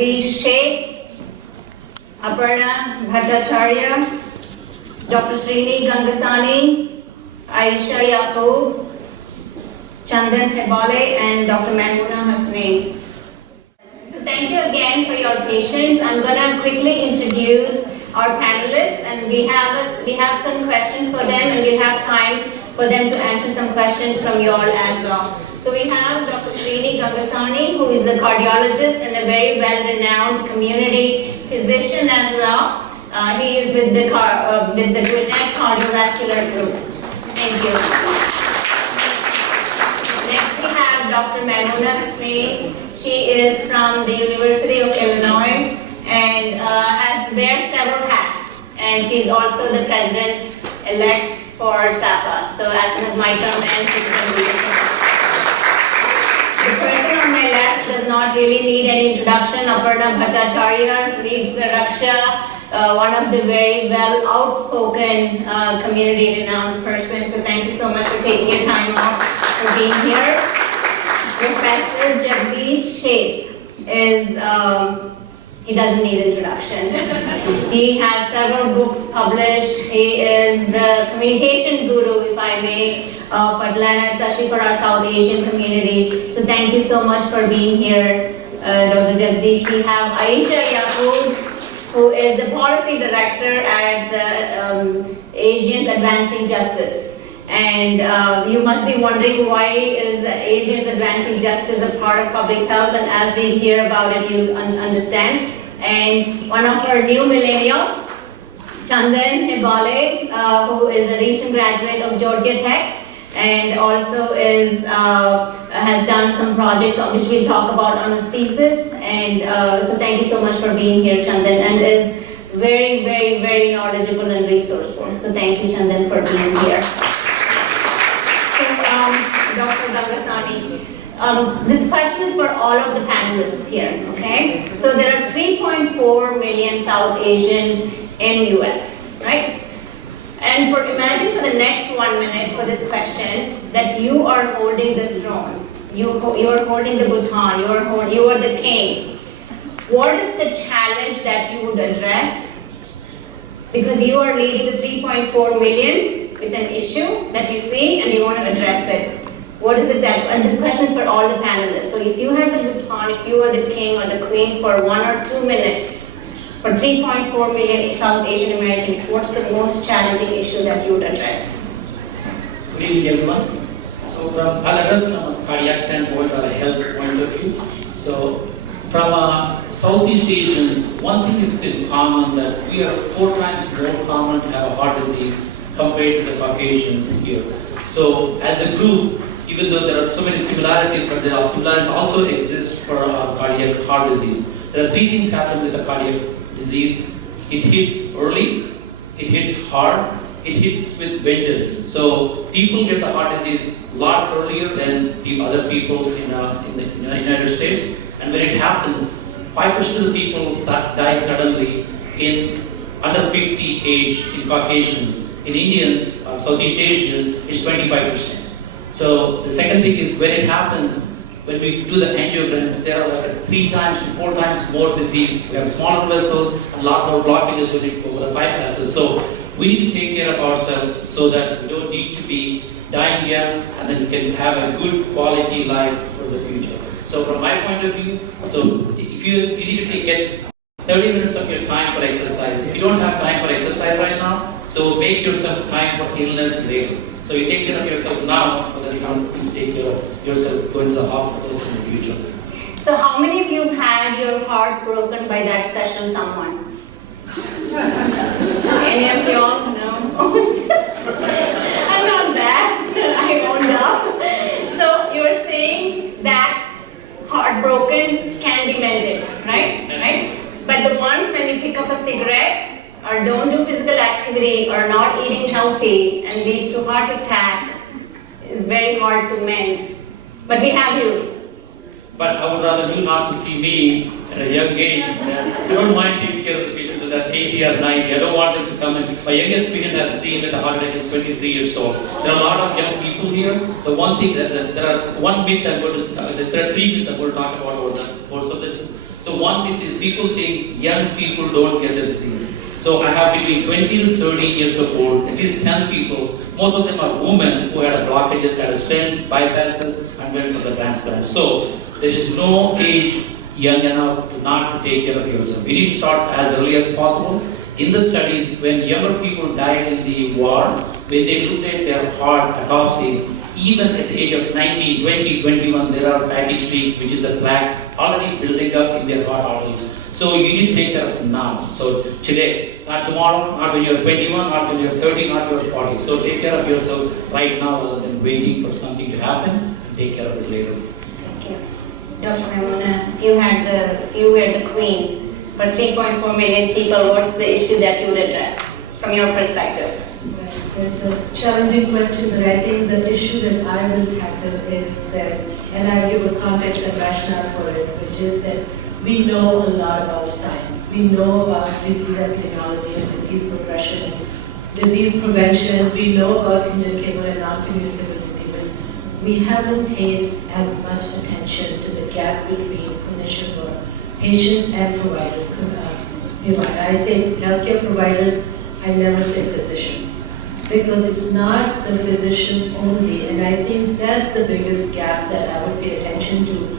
Jagdish Sheikh, Aparna Bhattacharya, Dr. Srini Gangasani, Aisha Yaqub, Chandan Hebale, and Dr. Maimoona Hasnain. So thank you again for your patience. I'm going to quickly introduce our panelists, and we have some questions for them, and we'll have time for them to answer some questions from you all as well. So we have Dr. Srini Gangasani, who is a cardiologist and a very well-renowned community physician as well. He is with the Gwinnett Cardiovascular Group. Thank you. Next we have Dr. Maimoona Hasnain. She is from the University of Illinois and wears several hats. And she's also the president-elect for SAPA. So as soon as my term ends, she's going to be the person on my left does not really need any introduction. Aparna Bhattacharya leads the Raksha, one of the very well outspoken, community renowned persons. So thank you so much for taking your time off for being here. Professor Jagdish Sheikh is, he doesn't need introduction. He has several books published. He is the communication guru, if I may, of Atlanta, especially for our South Asian community. So thank you so much for being here, Dr. Jagdish. We have Aisha Yaqub, who is the policy director at the Asians Advancing Justice. And you must be wondering, why is Asians Advancing Justice a part of public health? And as we hear about it, you'll understand. And one of our new millennial, Chandan Hebale, who is a recent graduate of Georgia Tech, and also has done some projects which we'll talk about on his thesis. And so thank you so much for being here, Chandan, and is very, very, very knowledgeable and resourceful. So thank you, Chandan, for being here. Dr. Gangasani, this question is for all of the panelists here, okay? So there are 3.4 million South Asians in US, right? And imagine for the next 1 minute for this question that you are holding the throne. You are holding the baton, you are the king. What is the challenge that you would address? Because you are leading the 3.4 million with an issue that you see and you want to address it. What is it that, and this question is for all the panelists. So if you had the baton, if you were the king or the queen for 1 or 2 minutes, for 3.4 million South Asian Americans, what's the most challenging issue that you would address? Good evening, everyone. So I'll address from a cardiac standpoint or a health point of view. So from Southeast Asians, one thing is still common, that we are 4 times more common to have a heart disease compared to the Caucasians here. So as a group, even though there are so many similarities, but there are similarities also exist for cardiac heart disease. There are 3 things happen with a cardiac disease. It hits early, it hits hard, it hits with vengeance. So people get the heart disease a lot earlier than the other people in the United States. And when it happens, 5% of the people die suddenly in under 50 age in Caucasians. In Indians, Southeast Asians, it's 25%. So the second thing is, when it happens, when we do the angiograms, there are like 3 times to 4 times more disease. We have smaller vessels and a lot more blockages when it over the bypasses. So we need to take care of ourselves so that we don't need to be dying young, and then we can have a good quality life for the future. So from my point of view, so if you need to get 30 minutes of your time for exercise. If you don't have time for exercise right now, so make yourself time for illness later. So you take care of yourself now, so that you don't take care of yourself going to the hospitals in the future. So how many of you have had your heart broken by that special someone? Any of y'all? No? I'm not bad. I owned up. So you're saying that heartbroken can be mended, right? Right? But the ones when you pick up a cigarette, or don't do physical activity, or not eating healthy, and leads to heart attack, is very hard to mend. But we have you. But I would rather you not to see me at a young age. I don't mind taking care of the patient to that 80 or 90. I don't want them to come in. My youngest patient I've seen with a heart attack is 23 years old. There are a lot of young people here. The one thing that there are 3 myths I'm going to talk about over the course of the. So So one thing is people think young people don't get the disease. So I have between 20 to 30 years of old, at least 10 people. Most of them are women who had blockages, had stents, bypasses, and went for the transplant. So there is no age young enough to not take care of yourself. We need to start as early as possible. In the studies, when younger people died in the war, when they looked at their heart autopsies, even at the age of 19, 20, 21, there are fatty streaks, which is the plaque already building up in their heart arteries. So you need to take care of it now. So today, not tomorrow, not when you're 21, not when you're 30, not when you're 40. So take care of yourself right now rather than waiting for something to happen and take care of it later. Thank you. Dr. Maimuna, you were the queen. For 3.4 million people, what's the issue that you would address from your perspective? It's a challenging question, but I think the issue that I will tackle is that, and I'll give a context and rationale for it, which is that we know a lot about science. We know about disease epidemiology and disease progression, disease prevention. We know about communicable and non-communicable diseases. We haven't paid as much attention to the gap between clinicians or patients and providers. I say healthcare providers, I never say physicians, because it's not the physician only, and I think that's the biggest gap that I would pay attention to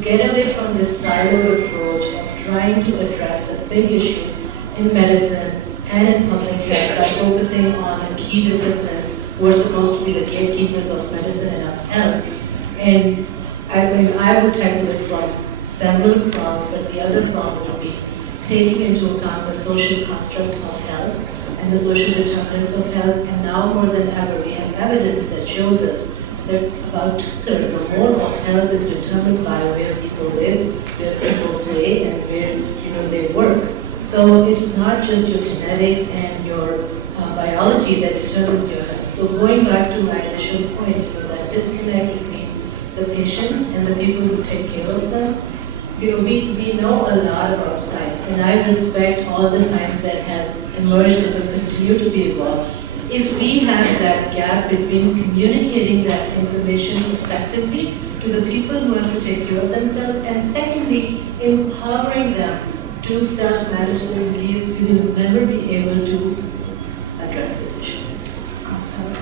get away from this siloed approach of trying to address the big issues in medicine and in public health by focusing on the key disciplines who are supposed to be the gatekeepers of medicine and of health. And I would tackle it from several prongs, but the other prong would be taking into account the social construct of health and the social determinants of health. And now more than ever, we have evidence that shows us that about 2/3 or more of health is determined by where people live, where people play, and where they work. So it's not just your genetics and your biology that determines your health. So going back to my initial point, that disconnect between the patients and the people who take care of them, we know a lot about science, and I respect all the science that has emerged and will continue to be evolved. If we have that gap between communicating that information effectively to the people who have to take care of themselves, and secondly, empowering them to self-manage their disease, we will never be able to address this issue. Awesome.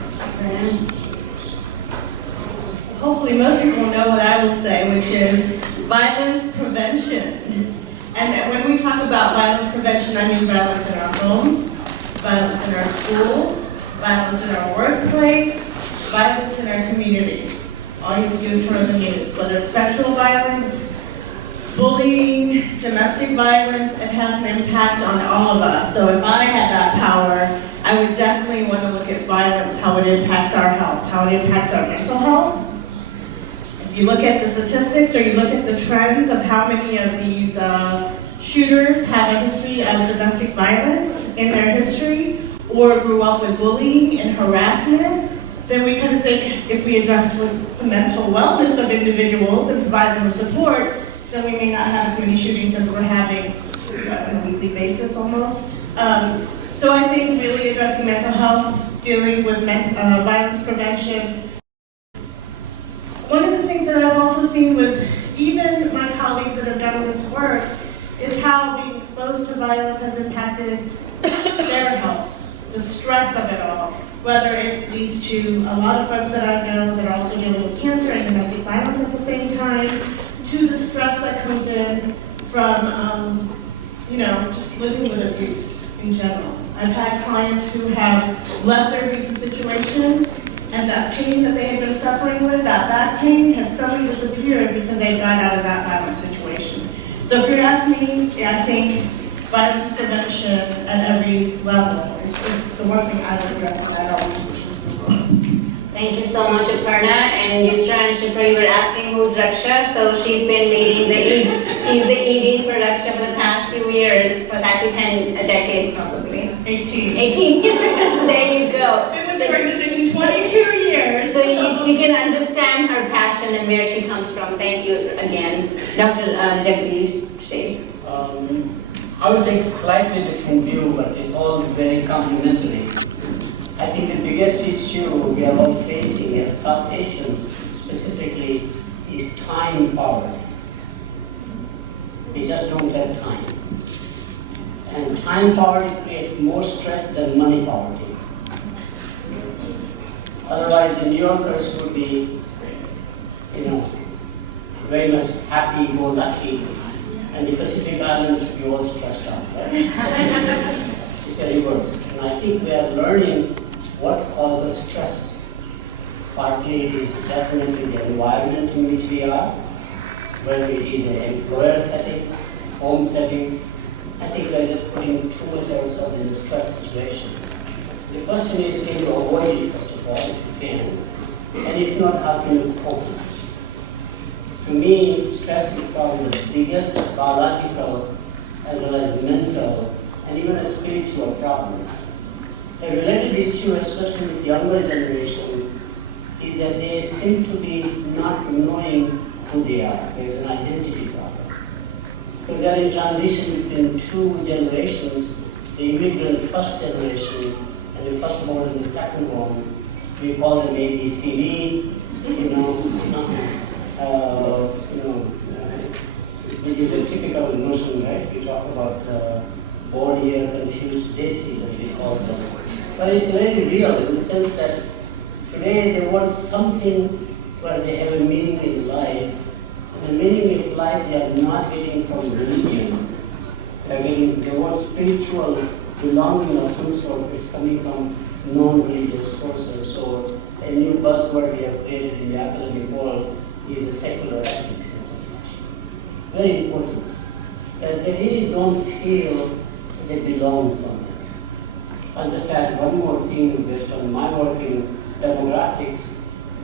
Hopefully most people know what I will say, which is violence prevention. And when we talk about violence prevention, I mean violence in our homes, violence in our schools, violence in our workplace, violence in our community. All you have to do is turn on the news, whether it's sexual violence, bullying, domestic violence, it has an impact on all of us. So if I had that power, I would definitely want to look at violence, how it impacts our health, how it impacts our mental health. If you look at the statistics or you look at the trends of how many of these shooters have a history of domestic violence in their history, or grew up with bullying and harassment, then we kind of think if we address the mental wellness of individuals and provide them with support, then we may not have as many shootings as we're having on a weekly basis almost. So I think really addressing mental health, dealing with violence prevention. One of the things that I've also seen with even my colleagues that have done this work is how being exposed to violence has impacted their health. The stress of it all, whether it leads to a lot of folks that I know that are also dealing with cancer and domestic violence at the same time, to the stress that comes in from, just living with abuse in general. I've had clients who have left their abusive situation, and that pain that they had been suffering with, that back pain, had suddenly disappeared because they got out of that violent situation. So if you're asking me, I think violence prevention at every level is the one thing I would address, and I always Thank you so much, Aparna. And Yusra and Shifra, you were asking who's Raksha. So she's been leading she's the ED for Raksha for the past few years. It was actually a decade probably. 18. 18 years, there you go. Been with the organization 22 years. So you can understand her passion and where she comes from. Thank you again, Dr. Jagdish Sheth. I would take a slightly different view, but it's all very complementary. I think the biggest issue we are all facing as South Asians specifically is time poverty. We just don't have time. And time poverty creates more stress than money poverty. Otherwise, the New Yorkers would be, very much happy, go lucky, and the Pacific Islands should be all stressed out, right? It's the reverse. And I think we are learning what causes stress. Partly it is definitely the environment in which we are, whether it is an employer setting, home setting. I think we are just putting too much ourselves in a stress situation. The question is, can you avoid it, first of all, if you can? And if not, how can you cope? To me, stress is probably the biggest biological as well as mental and even a spiritual problem. A related issue, especially with younger generation, is that they seem to be not knowing who they are. There is an identity problem. Because they are in transition between two generations, the immigrant first generation and the firstborn and the secondborn. We call them ABCD, which is a typical notion, right? We talk about born year confused day season, we call them. But it's very real in the sense that today they want something where they have a meaning in life. And the meaning of life they are not getting from religion. They want spiritual belonging of some sort. It's coming from non-religious sources. So a new buzzword we have created in the academic world is a secular ethics. Very important. That they really don't feel they belong somewhere. I'll just add one more thing based on my work in demographics.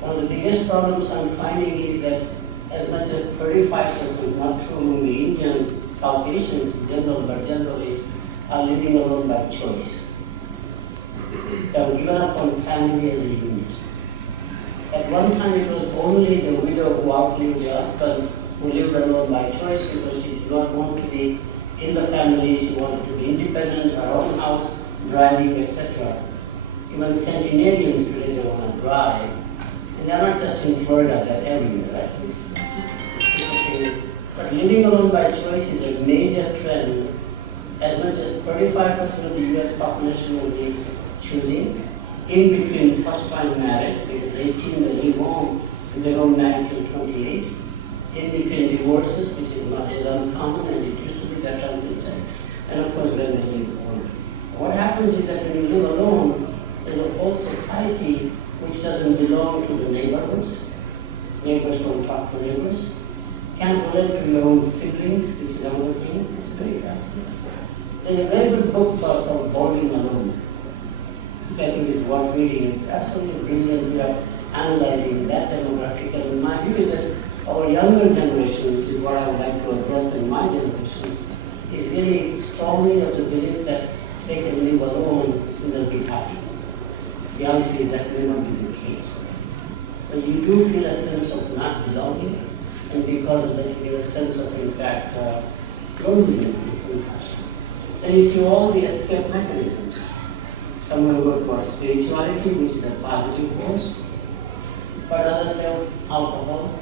One of the biggest problems I'm finding is that as much as 35%, not true among the Indian, South Asians in general, but generally, are living alone by choice. They have given up on family as a unit. At one time it was only the widow who outlived the husband who lived alone by choice because she did not want to be in the family, she wanted to be independent, her own house, driving, etc. Even centenarians today, they want to drive. And they're not just in Florida, they're everywhere, right? But living alone by choice is a major trend. As much as 35% of the US population will be choosing in between first-time marriage, because 18 they leave home and they don't marry till 28. In between divorces, which is not as uncommon as it used to be, that transition. And of course, when they leave home. What happens is that when you live alone, there's a whole society which doesn't belong to the neighborhoods. Neighbors don't talk to neighbors. Can't relate to your own siblings, which is another thing. It's very fascinating. There's a very good book called Boarding Alone, which I think is worth reading. It's absolutely brilliant. We are analyzing that demographic. And my view is that our younger generation, which is what I would like to address in my generation, is really strongly of the belief that they can live alone and they'll be happy. The answer is that may not be the case. But you do feel a sense of not belonging, and because of that you feel a sense of, in fact, loneliness in some fashion. And you see all the escape mechanisms. Some will go towards spirituality, which is a positive force, but others have alcohol,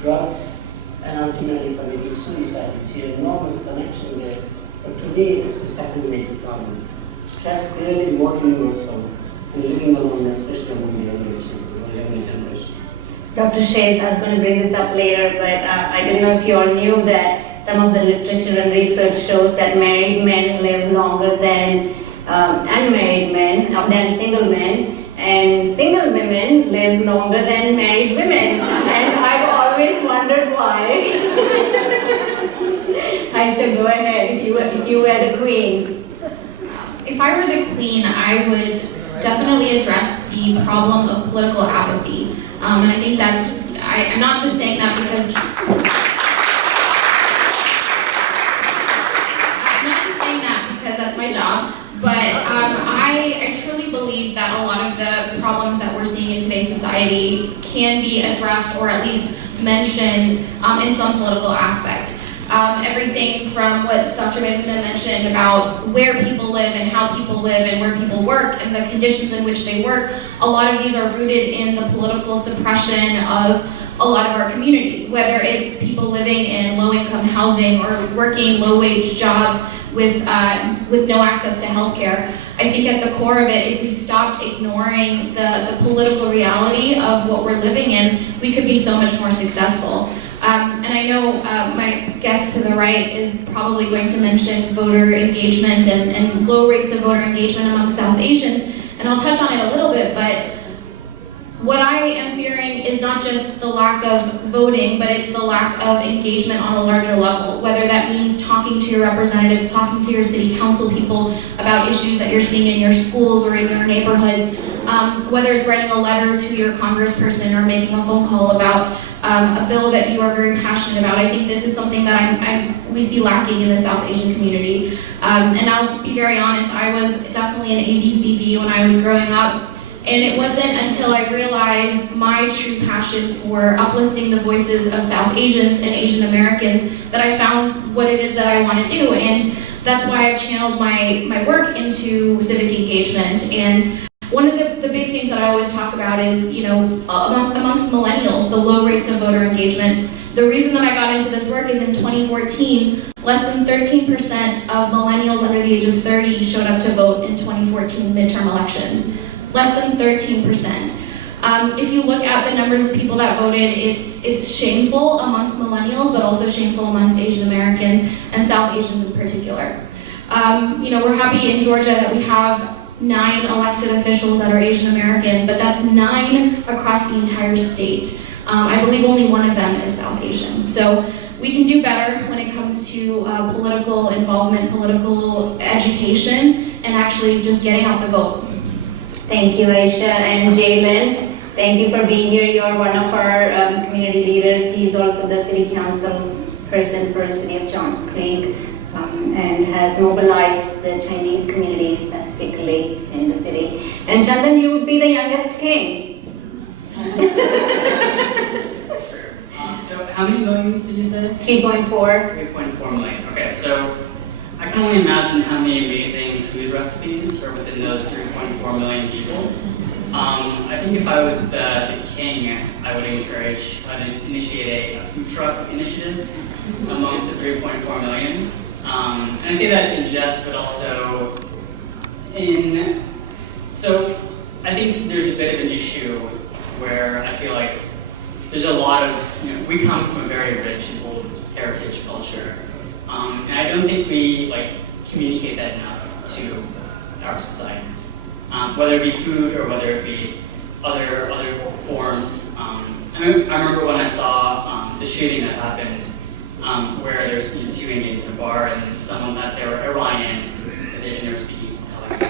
drugs, and ultimately committing suicide. You see an enormous connection there. But to me, it's the second major problem. Stress clearly more universal, and living alone, especially among the younger generation. Dr. Sheth, I was going to bring this up later, but I didn't know if you all knew that some of the literature and research shows that married men live longer than unmarried men, than single men, and single women live longer than married women. And I've always wondered why. Aisha, go ahead, if you were the queen. If I were the queen, I would definitely address the problem of political apathy. And I think I'm not just saying that because, that's my job, but I truly believe that a lot of the problems that we're seeing in today's society can be addressed or at least mentioned in some political aspect. Everything from what Dr. Vandana mentioned about where people live and how people live and where people work and the conditions in which they work, a lot of these are rooted in the political suppression of a lot of our communities, whether it's people living in low-income housing or working low-wage jobs with no access to healthcare. I think at the core of it, if we stopped ignoring the political reality of what we're living in, we could be so much more successful. And I know my guest to the right is probably going to mention voter engagement and low rates of voter engagement among South Asians, and I'll touch on it a little bit, but what I am fearing is not just the lack of voting, but it's the lack of engagement on a larger level, whether that means talking to your representatives, talking to your city council people about issues that you're seeing in your schools or in your neighborhoods, whether it's writing a letter to your congressperson or making a phone call about a bill that you are very passionate about. I think this is something that we see lacking in the South Asian community. And I'll be very honest, I was definitely an ABCD when I was growing up. And it wasn't until I realized my true passion for uplifting the voices of South Asians and Asian Americans that I found what it is that I want to do. And that's why I've channeled my work into civic engagement. And one of the big things that I always talk about is, amongst millennials, the low rates of voter engagement. The reason that I got into this work is in 2014, less than 13% of millennials under the age of 30 showed up to vote in 2014 midterm elections. Less than 13%. If you look at the numbers of people that voted, it's shameful amongst millennials, but also shameful amongst Asian Americans and South Asians in particular. We're happy in Georgia that we have 9 elected officials that are Asian American, but that's 9 across the entire state. I believe only 1 of them is South Asian. So we can do better when it comes to political involvement, political education, and actually just getting out the vote. Thank you, Aisha. And Jalen, thank you for being here. You're one of our community leaders. He's also the city council person for the city of Johns Creek and has mobilized the Chinese community specifically in the city. And Chandan, you would be the youngest king. So how many millions did you say? 3.4. 3.4 million. Okay, so I can only imagine how many amazing food recipes are within those 3.4 million people. I think if I was the king, I would initiate a food truck initiative amongst the 3.4 million. And I say that in jest, but also so I think there's a bit of an issue where I feel like there's a lot of, we come from a very rich and old heritage culture. And I don't think we communicate that enough to our societies, whether it be food or whether it be other forms. I remember when I saw the shooting that happened, where there's 2 Indians in a bar and someone that they were Iranian because they didn't speak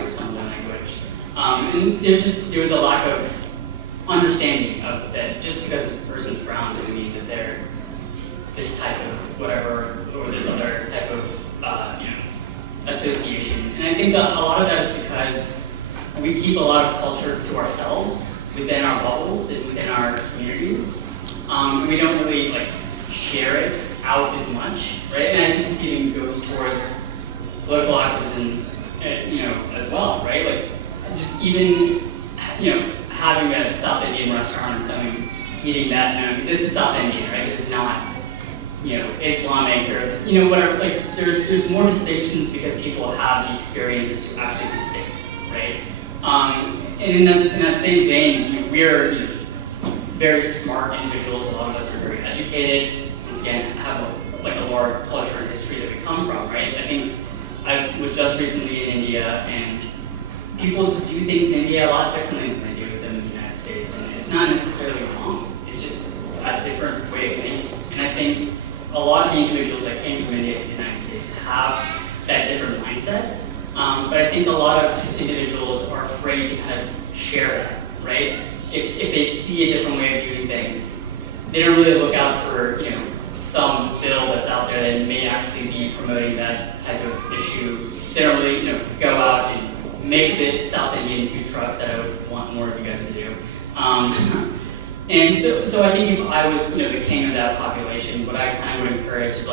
or some language, and there was a lack of understanding of that. Just because this person's brown doesn't mean that they're this type of whatever or this other type of association. And I think a lot of that is because we keep a lot of culture to ourselves within our bubbles and within our communities. And we don't really share it out as much, right? And I think this even goes towards political activism, as well, right? Just even, having a South Indian restaurant and someone eating that, this is South Indian, right? This is not, Islamic or this, whatever. There's more distinctions because people have the experiences to actually distinct, right? And in that same vein, we're very smart individuals. A lot of us are very educated. Once again, have a large culture and history that we come from, right? I think I was just recently in India, and people just do things in India a lot differently than they do within the United States, and it's not necessarily wrong. It's just a different way of thinking. And I think a lot of the individuals that came from India to the United States have that different mindset. But I think a lot of individuals are afraid to kind of share that, right? If they see a different way of doing things, they don't really look out for, some bill that's out there that may actually be promoting that type of issue. They don't really, go out and make the South Indian food trucks that I would want more of you guys to do. And so I think if I was, the king of that population, what I kind of would encourage is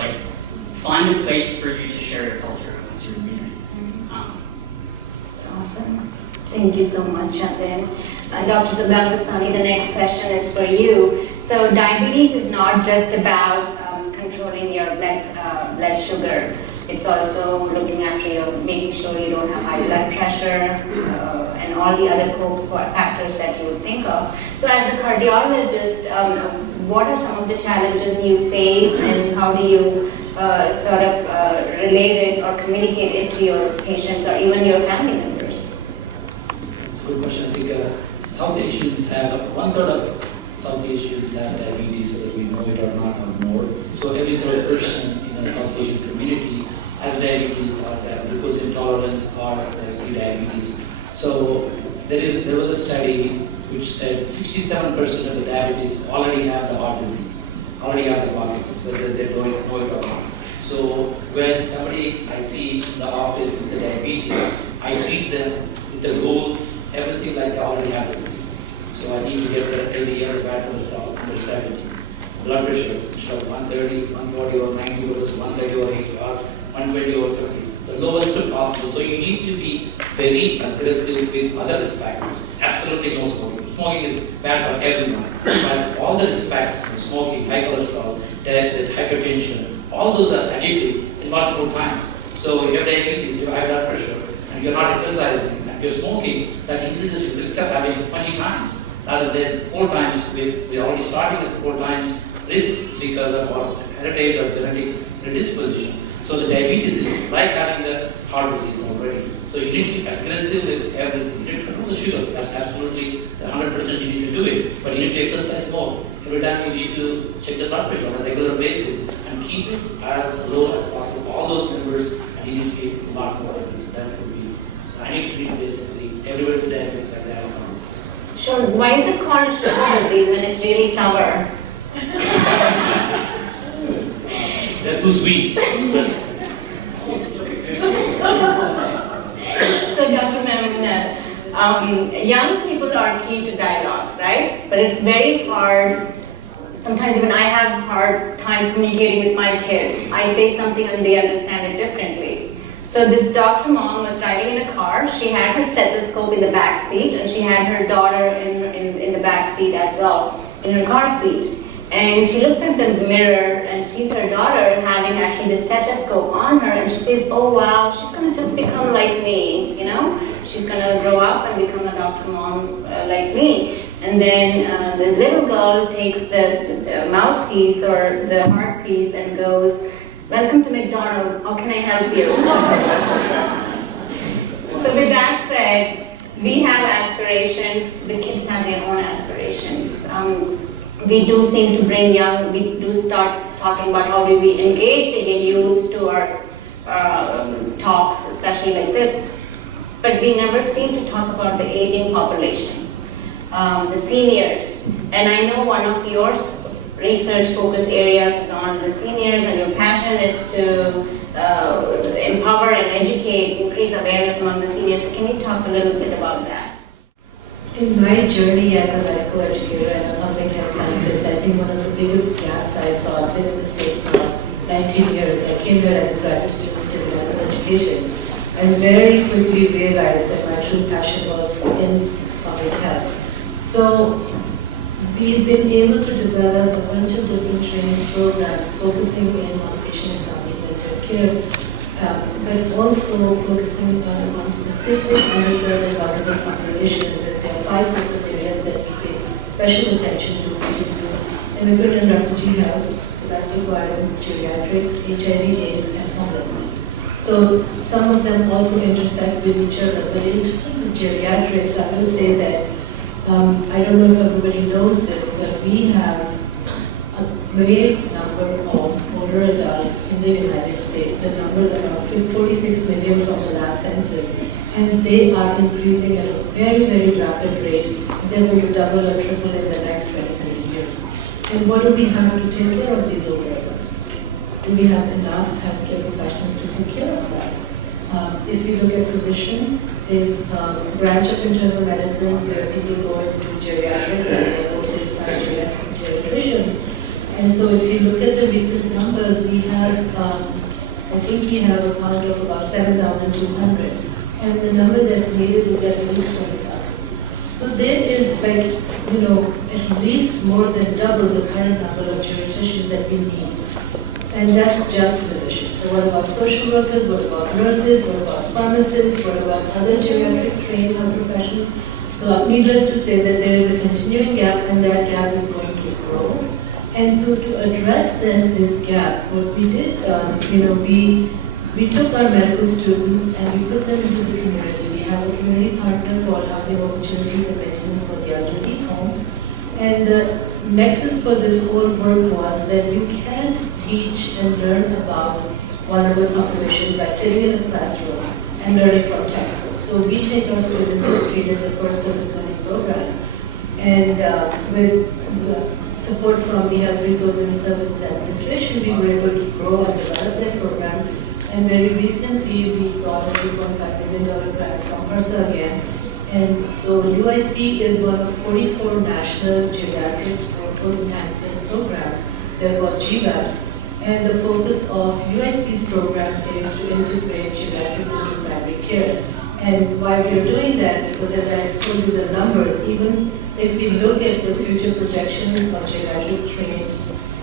find a place for you to share your culture amongst your community. Awesome. Thank you so much, Chandan. Dr. Gangustani, the next question is for you. So diabetes is not just about controlling your blood sugar. It's also looking after you, making sure you don't have high blood pressure and all the other factors that you would think of. So as a cardiologist, what are some of the challenges you face and how do you sort of relate it or communicate it to your patients or even your family members? It's a good question. I think South Asians have, 1/3 of South Asians have diabetes, whether we know it or not or more. So every third person in a South Asian community has diabetes or glucose intolerance or pre-diabetes. So there was a study which said 67% of the diabetes already have the heart disease, already have the heart disease, whether they don't know it or not. So when somebody I see in the office with the diabetes, I treat them with the rules, everything like they already have the disease. So I need to get the LDL, bad cholesterol under 70. Blood pressure, instead of 130, 140 or 90 versus 130 or 80 or 120 or 70. The lowest possible. So you need to be very aggressive with other risk factors. Absolutely no smoking. Smoking is bad for everyone. But all the risk factors, smoking, high cholesterol, death, hypertension, all those are additive in multiple times. So if you have diabetes, you have high blood pressure, and you're not exercising, and you're smoking, that increases your risk of having 20 times rather than 4 times. We're already starting at 4 times risk because of our heritage or genetic predisposition. So the diabetes is like having the heart disease already. So you need to be aggressive with everything. You need to control the sugar. That's absolutely the 100% you need to do it. But you need to exercise more. Every time you need to check the blood pressure on a regular basis and keep it as low as possible. All those numbers, and you need to be a lot more aggressive. That would be, I need to treat basically everybody with diabetes like diabetes. Sure. Why is it called sugar disease when it's really sour? They're too sweet. So Dr. Mehmet, young people are key to diet loss, right? But it's very hard. Sometimes even I have a hard time communicating with my kids. I say something and they understand it differently. So this Dr. Mom was driving in a car. She had her stethoscope in the back seat and she had her daughter in the back seat as well, in her car seat. And she looks at the mirror and sees her daughter having actually the stethoscope on her and she says, oh wow, she's going to just become like me, you know? She's going to grow up and become a Dr. Mom like me. And then the little girl takes the mouthpiece or the heart piece and goes, welcome to McDonald's, how can I help you? So with that said, we have aspirations, the kids have their own aspirations. We do seem to bring we do start talking about how do we engage the youth to our talks, especially like this. But we never seem to talk about the aging population, the seniors. And I know one of your research focus areas is on the seniors and your passion is to empower and educate, increase awareness among the seniors. Can you talk a little bit about that? In my journey as a medical educator and a public health scientist, I think one of the biggest gaps I saw, I've been in the States now 19 years. I came here as a graduate student in medical education and very quickly realized that my true passion was in public health. So we've been able to develop a bunch of different training programs focusing in on patient and family-centered care, but also focusing on specific underserved and vulnerable populations. And there are 5 focus areas that we pay special attention to, which include immigrant and refugee health, domestic violence, geriatrics, HIV, AIDS, and homelessness. So some of them also intersect with each other, but in terms of geriatrics, I will say that I don't know if everybody knows this, but we have a great number of older adults in the United States. The numbers are around 46 million from the last census, and they are increasing at a very, very rapid rate. They're going to double or triple in the next 20-30 years. And what do we have to take care of these older adults? Do we have enough healthcare professionals to take care of that? If we look at physicians, there's a branch of internal medicine where people go into geriatrics and they go certified geriatricians. And so if you look at the recent numbers, we have, I think we have a count of about 7,200. And the number that's needed is at least 20,000. So there is like, at least more than double the current number of geriatricians that we need. And that's just physicians. So what about social workers, what about nurses, what about pharmacists, what about other geriatric trained health professionals? So needless to say that there is a continuing gap and that gap is going to grow. And so to address then this gap, what we did, we took our medical students and we put them into the community. We have a community partner called Housing Opportunities and Maintenance for the Elderly Home. And the nexus for this whole work was that you can't teach and learn about vulnerable populations by sitting in a classroom and learning from textbooks. So we take our students and created the first service learning program. And with the support from the Health Resources and Services Administration, we were able to grow and develop that program. And very recently, we got a $2.5 million grant from HRSA again. And so UIC is one of 44 national geriatrics workforce enhancement programs. They're called GWAPs. And the focus of UIC's program is to integrate geriatrics into primary care. And why we're doing that, because as I told you the numbers, even if we look at the future projections of geriatric trained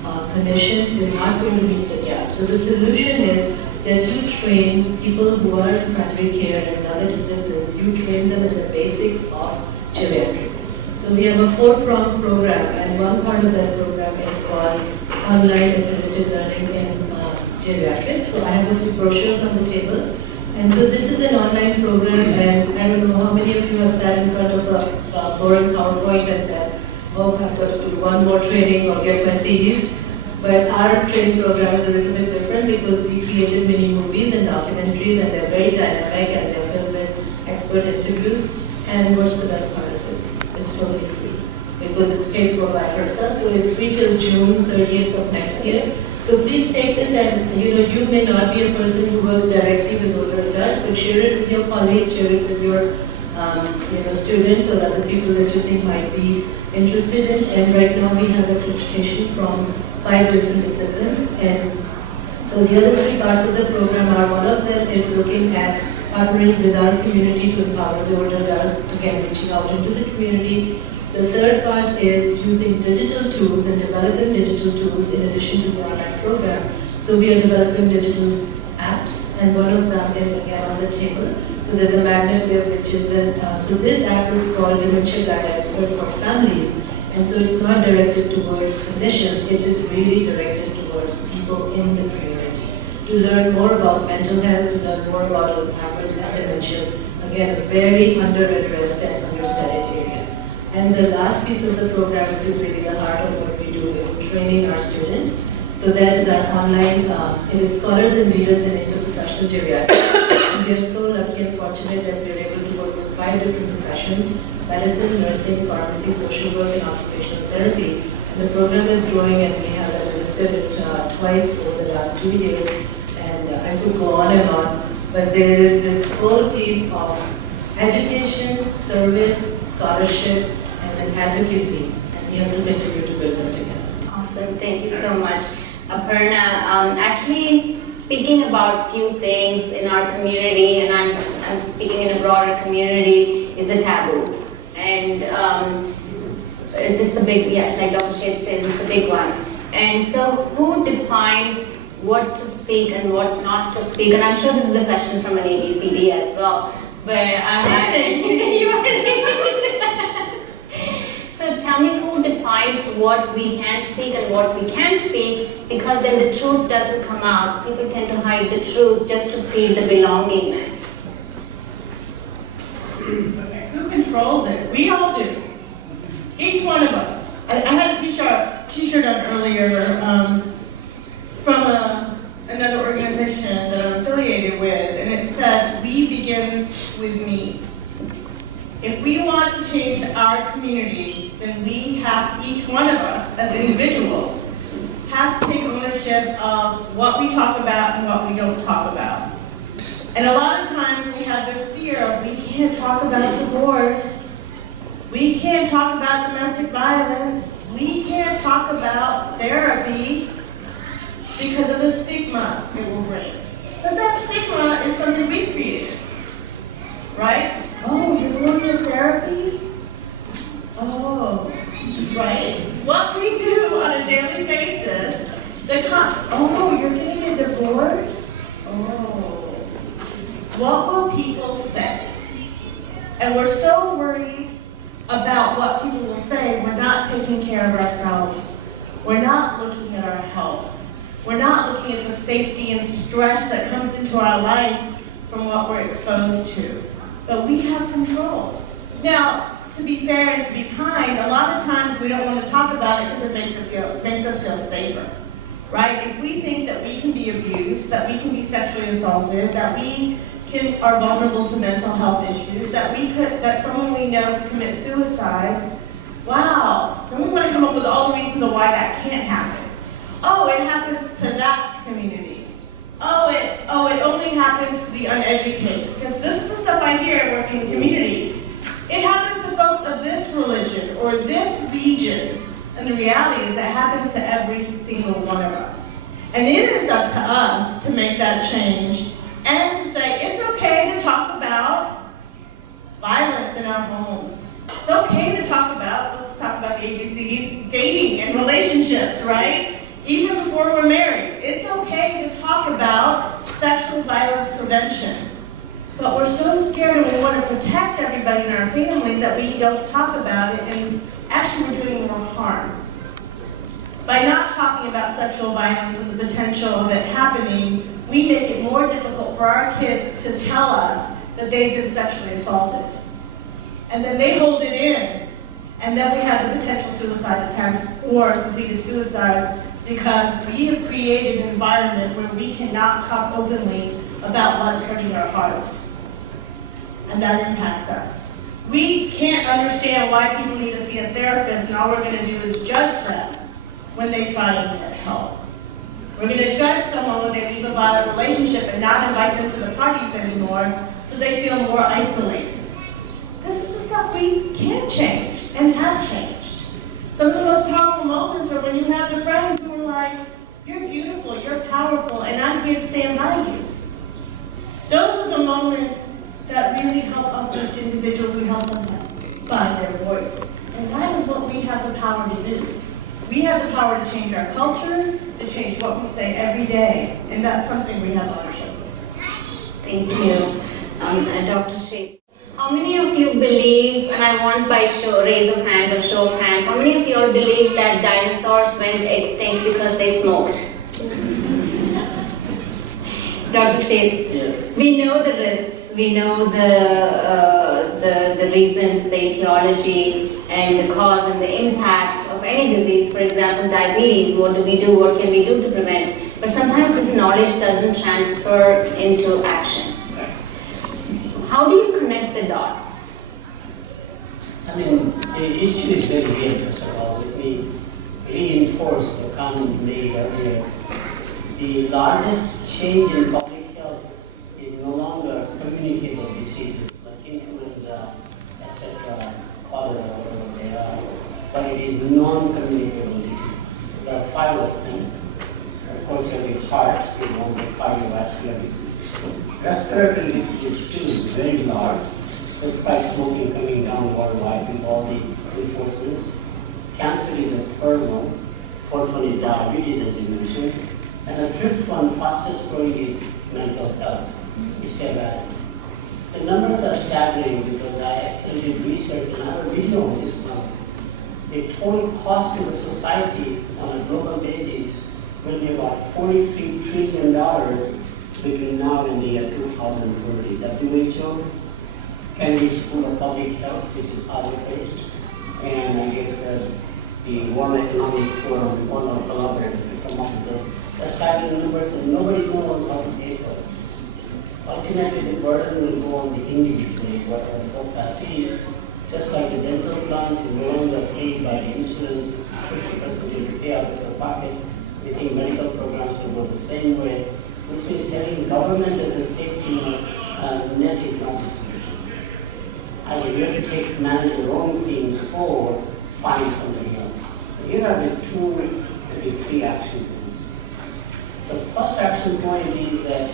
clinicians, we're not going to meet the gap. So the solution is that you train people who are in primary care and other disciplines, you train them in the basics of geriatrics. So we have a 4-pronged program, and one part of that program is called online accredited learning in geriatrics. So I have a few brochures on the table. And so this is an online program, and I don't know how many of you have sat in front of a boring PowerPoint and said, oh, I've got to do one more training or get my CDs. But our training program is a little bit different because we created mini movies and documentaries, and they're very dynamic and they're filled with expert interviews. And what's the best part of this? It's totally free because it's paid for by HRSA. So it's free till June 30th of next year. So please take this, and you may not be a person who works directly with older adults, but share it with your colleagues, share it with your students or other people that you think might be interested in. And right now we have accreditation from 5 different disciplines. And so the other 3 parts of the program are, one of them is looking at partnering with our community to empower the older adults, again reaching out into the community. The third part is using digital tools and developing digital tools in addition to the online program. So we are developing digital apps, and one of them is again on the table. So there's a magnet there which is so this app is called Dementia Guide Expert for Families. And so it's not directed towards clinicians, it is really directed towards people in the community. To learn more about mental health, to learn more about Alzheimer's and dementias, again, a very under-addressed and understudied area. And the last piece of the program, which is really the heart of what we do, is training our students. So that is our online, it is scholars and leaders in interprofessional geriatrics. And we are so lucky and fortunate that we are able to work with 5 different professions: medicine, nursing, pharmacy, social work, and occupational therapy. And the program is growing, and we have administered it twice over the last 2 years. And I could go on and on, but there is this whole piece of education, service, scholarship, and then advocacy, and we have to continue to build them together. Awesome, thank you so much. Aparna, actually speaking about few things in our community, and I'm speaking in a broader community, is a taboo. And it's a big, yes, like Dr. Sheth says, it's a big one. And so who defines what to speak and what not to speak? And I'm sure this is a question from an ABCD as well. But so tell me, who defines what we can speak and what we can't speak, because then the truth doesn't come out. People tend to hide the truth just to feel the belongingness. Who controls it? We all do. Each one of us. I had a t-shirt on earlier from another organization that I'm affiliated with, and it said, "We begins with me." If we want to change our community, then we have, each one of us as individuals, has to take ownership of what we talk about and what we don't talk about. And a lot of times we have this fear of, we can't talk about divorce, we can't talk about domestic violence, we can't talk about therapy because of the stigma it will bring. But that stigma is something we created, right? Oh, you're going to therapy? What will people say? And we're so worried about what people will say, we're not taking care of ourselves. We're not looking at our health. We're not looking at the safety and stress that comes into our life from what we're exposed to. But we have control. Now, to be fair and to be kind, a lot of times we don't want to talk about it because it makes us feel safer, right? If we think that we can be abused, that we can be sexually assaulted, that we are vulnerable to mental health issues, that someone we know could commit suicide, wow, then we want to come up with all the reasons of why that can't happen. Oh, it happens to that community. Oh, it only happens to the uneducated. Because this is the stuff I hear working in community. It happens to folks of this religion or this region. And the reality is it happens to every single one of us. And it is up to us to make that change and to say it's okay to talk about violence in our homes. It's okay to talk about, let's talk about the ABCDs, dating and relationships, right? Even before we're married. It's okay to talk about sexual violence prevention. But we're so scared and we want to protect everybody in our family that we don't talk about it, and actually we're doing more harm. By not talking about sexual violence and the potential of it happening, we make it more difficult for our kids to tell us that they've been sexually assaulted. And then they hold it in, and then we have the potential suicide attempts or completed suicides because we have created an environment where we cannot talk openly about what's hurting our hearts. And that impacts us. We can't understand why people need to see a therapist, and all we're going to do is judge them when they try to get help. We're going to judge someone when they leave a violent relationship and not invite them to the parties anymore so they feel more isolated. This is the stuff we can change and have changed. Some of the most powerful moments are when you have the friends who are like, you're beautiful, you're powerful, and I'm here to stand by you. Those are the moments that really help uplift individuals and help them find their voice. And that is what we have the power to do. We have the power to change our culture, to change what we say every day, and that's something we have ownership of. Thank you. Dr. Shades. How many of you believe, and I want by raise of hands or show of hands, how many of you all believe that dinosaurs went extinct because they smoked? Dr. Shades? Yes. We know the risks, we know the reasons, the etiology, and the cause and the impact of any disease. For example, diabetes, what do we do, what can we do to prevent? But sometimes this knowledge doesn't transfer into action. How do you connect the dots? I mean, the issue is very real, first of all. Let me reinforce the comment made earlier. The largest change in public health is no longer communicable diseases like influenza, etc., cholera, whatever they are, but it is non-communicable diseases. There are 5 of them. Of course, your heart is one of the cardiovascular diseases. Respiratory disease is still very large, despite smoking coming down worldwide with all the enforcements. Cancer is a 3rd one. 4th one is diabetes, as you mentioned. And the 5th one, fastest growing, is mental health, which they have. The numbers are staggering because I actually did research and I have a video on this now. The total cost to the society on a global basis will be about $43 trillion between now and the year 2030. WHO, Kennedy School of Public Health, which is Harvard-based, and I guess the World Economic Forum, one of collaborators to come up with the staggering numbers, and nobody knows how to pay for it. Ultimately, the burden will go on the individuals, whatever the forecast is. Just like the dental plans is no longer paid by the insurance, 50% will be paid out of the pocket. We think medical programs will go the same way, which means having government as a safety net is not the solution. Either you have to manage your own things or find something else. Here are the 2, maybe 3 action points. The first action point is that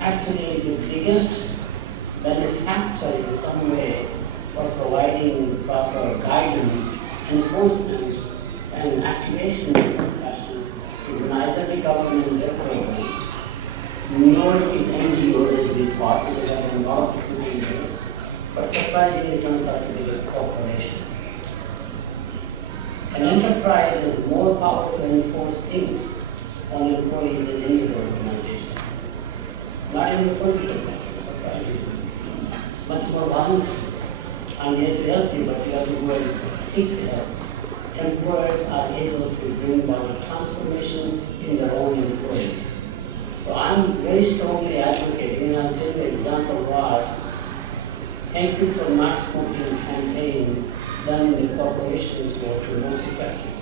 actually the biggest benefactor in some way for providing proper guidance, enforcement, and activation in some fashion is neither the government and their programs, nor it is NGOs as we thought, surprisingly turns out to be a corporation. An enterprise has more power to enforce things on employees than any other organization. Not even the political classes, surprisingly. It's much more voluntary. I'm here to help you, but you have to go and seek help. Employers are able to bring about a transformation in their own employees. So I'm very strongly advocating, and I'll tell you an example why. Thank you for not smoking campaign done in the corporations was the most effective.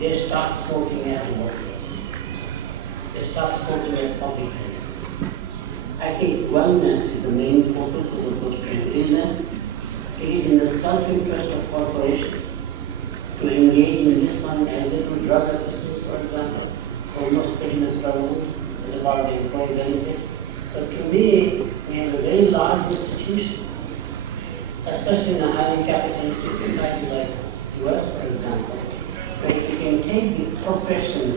They stopped smoking at the workplace. They stopped smoking at public places. I think wellness is the main focus as opposed to illness. It is in the self-interest of corporations to engage in this one as they do drug assistance, for example. Almost pretty much prevalent as a part of the employee benefit. But to me, we have a very large institution, especially in a highly capitalistic society like the US, for example, where if you can take the profession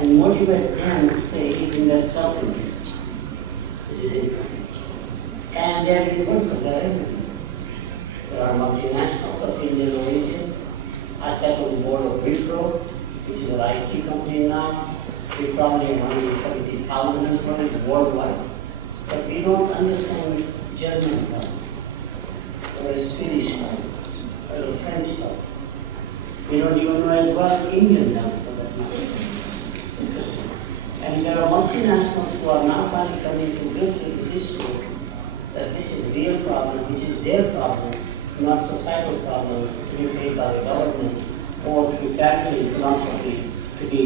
and motivate them to say it's in their self-interest, which is income. And they're universal, they're everything. There are multinationals of Indian origin. I sat on the board of Wipro, which is an IT company now. We probably have 170,000 employees worldwide. But we don't understand German health, or a Swedish health, or a French health. We don't even know as well Indian health for that matter. And there are multinationals who are now finally coming to grips with this issue that this is a real problem, which is their problem, not societal problem to be paid by the government or through charity and philanthropy to be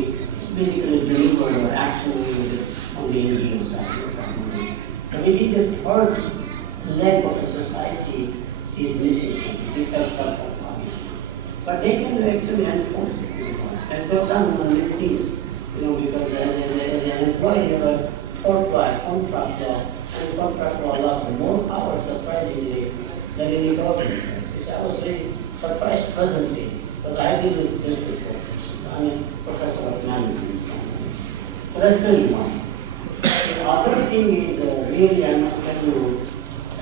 basically delivered or actually on the NGO side. And we think the third leg of a society is missing something. This has self-help, obviously. But they can actually enforce it. As they've done on the things, because as an employee, you have a tort law, contract law, and contract law allows more power, surprisingly, than any government has, which I was very surprised pleasantly, because I deal with justice corporations. I'm a professor of management. So that's really one. The other thing is, really, I must tell you,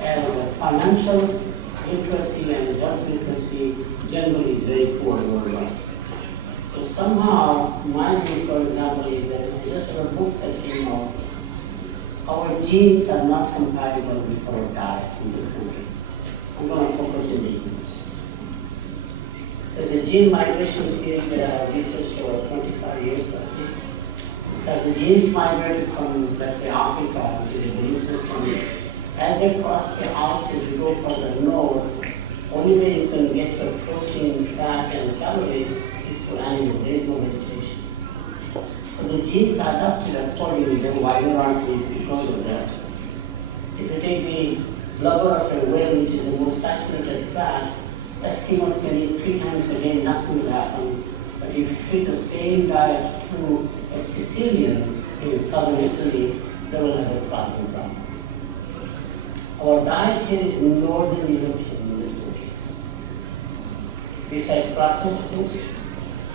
as financial literacy and health literacy generally is very poor worldwide. So somehow, my view, for example, is that I just read a book that came out, our genes are not compatible with our diet in this country. I'm going to focus in the US. There's a gene migration theory that I have researched over 25 years now. As the genes migrate from, let's say, Africa to the immune system, as they cross the Alps and you go further north, only way you can get your protein, fat, and calories is through animal. There is no vegetation. So the genes are adapted accordingly, then wider arteries because of that. If you take the blubber of a whale, which is the most saturated fat, Eskimos can eat 3 times a day, nothing will happen. But if you feed the same diet to a Sicilian in southern Italy, they will have a problem. Our diet here is northern European in this country. Besides processed foods,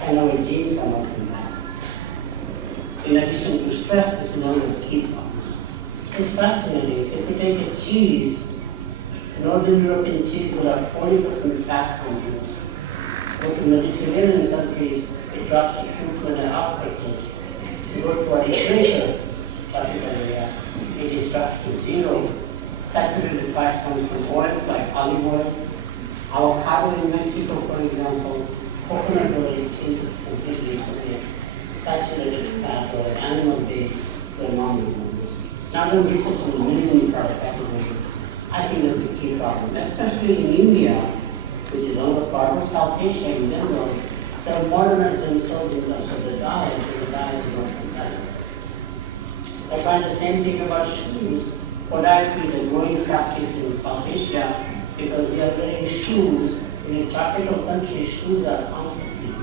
and our genes are not compatible. In addition to stress, this is one of the key problems. It's fascinating. So if you take a cheese, Northern European cheese will have 40% fat content. Go to Mediterranean countries, it drops to 2.5%. You go to our equator, tropical area, it drops to 0. Saturated fat comes from oils like olive oil. Avocado in Mexico, for example, coconut oil changes completely from a saturated fat or animal-based to a non-animal-based. Now, the research on the minimum product categories, I think that's the key problem, especially in India, which is another part of South Asia in general. They've modernized themselves in terms of the diet, and the diet is not compatible. I find the same thing about shoes. Podiatry is a growing practice in South Asia because we are wearing shoes. In a tropical country, shoes are comfortable.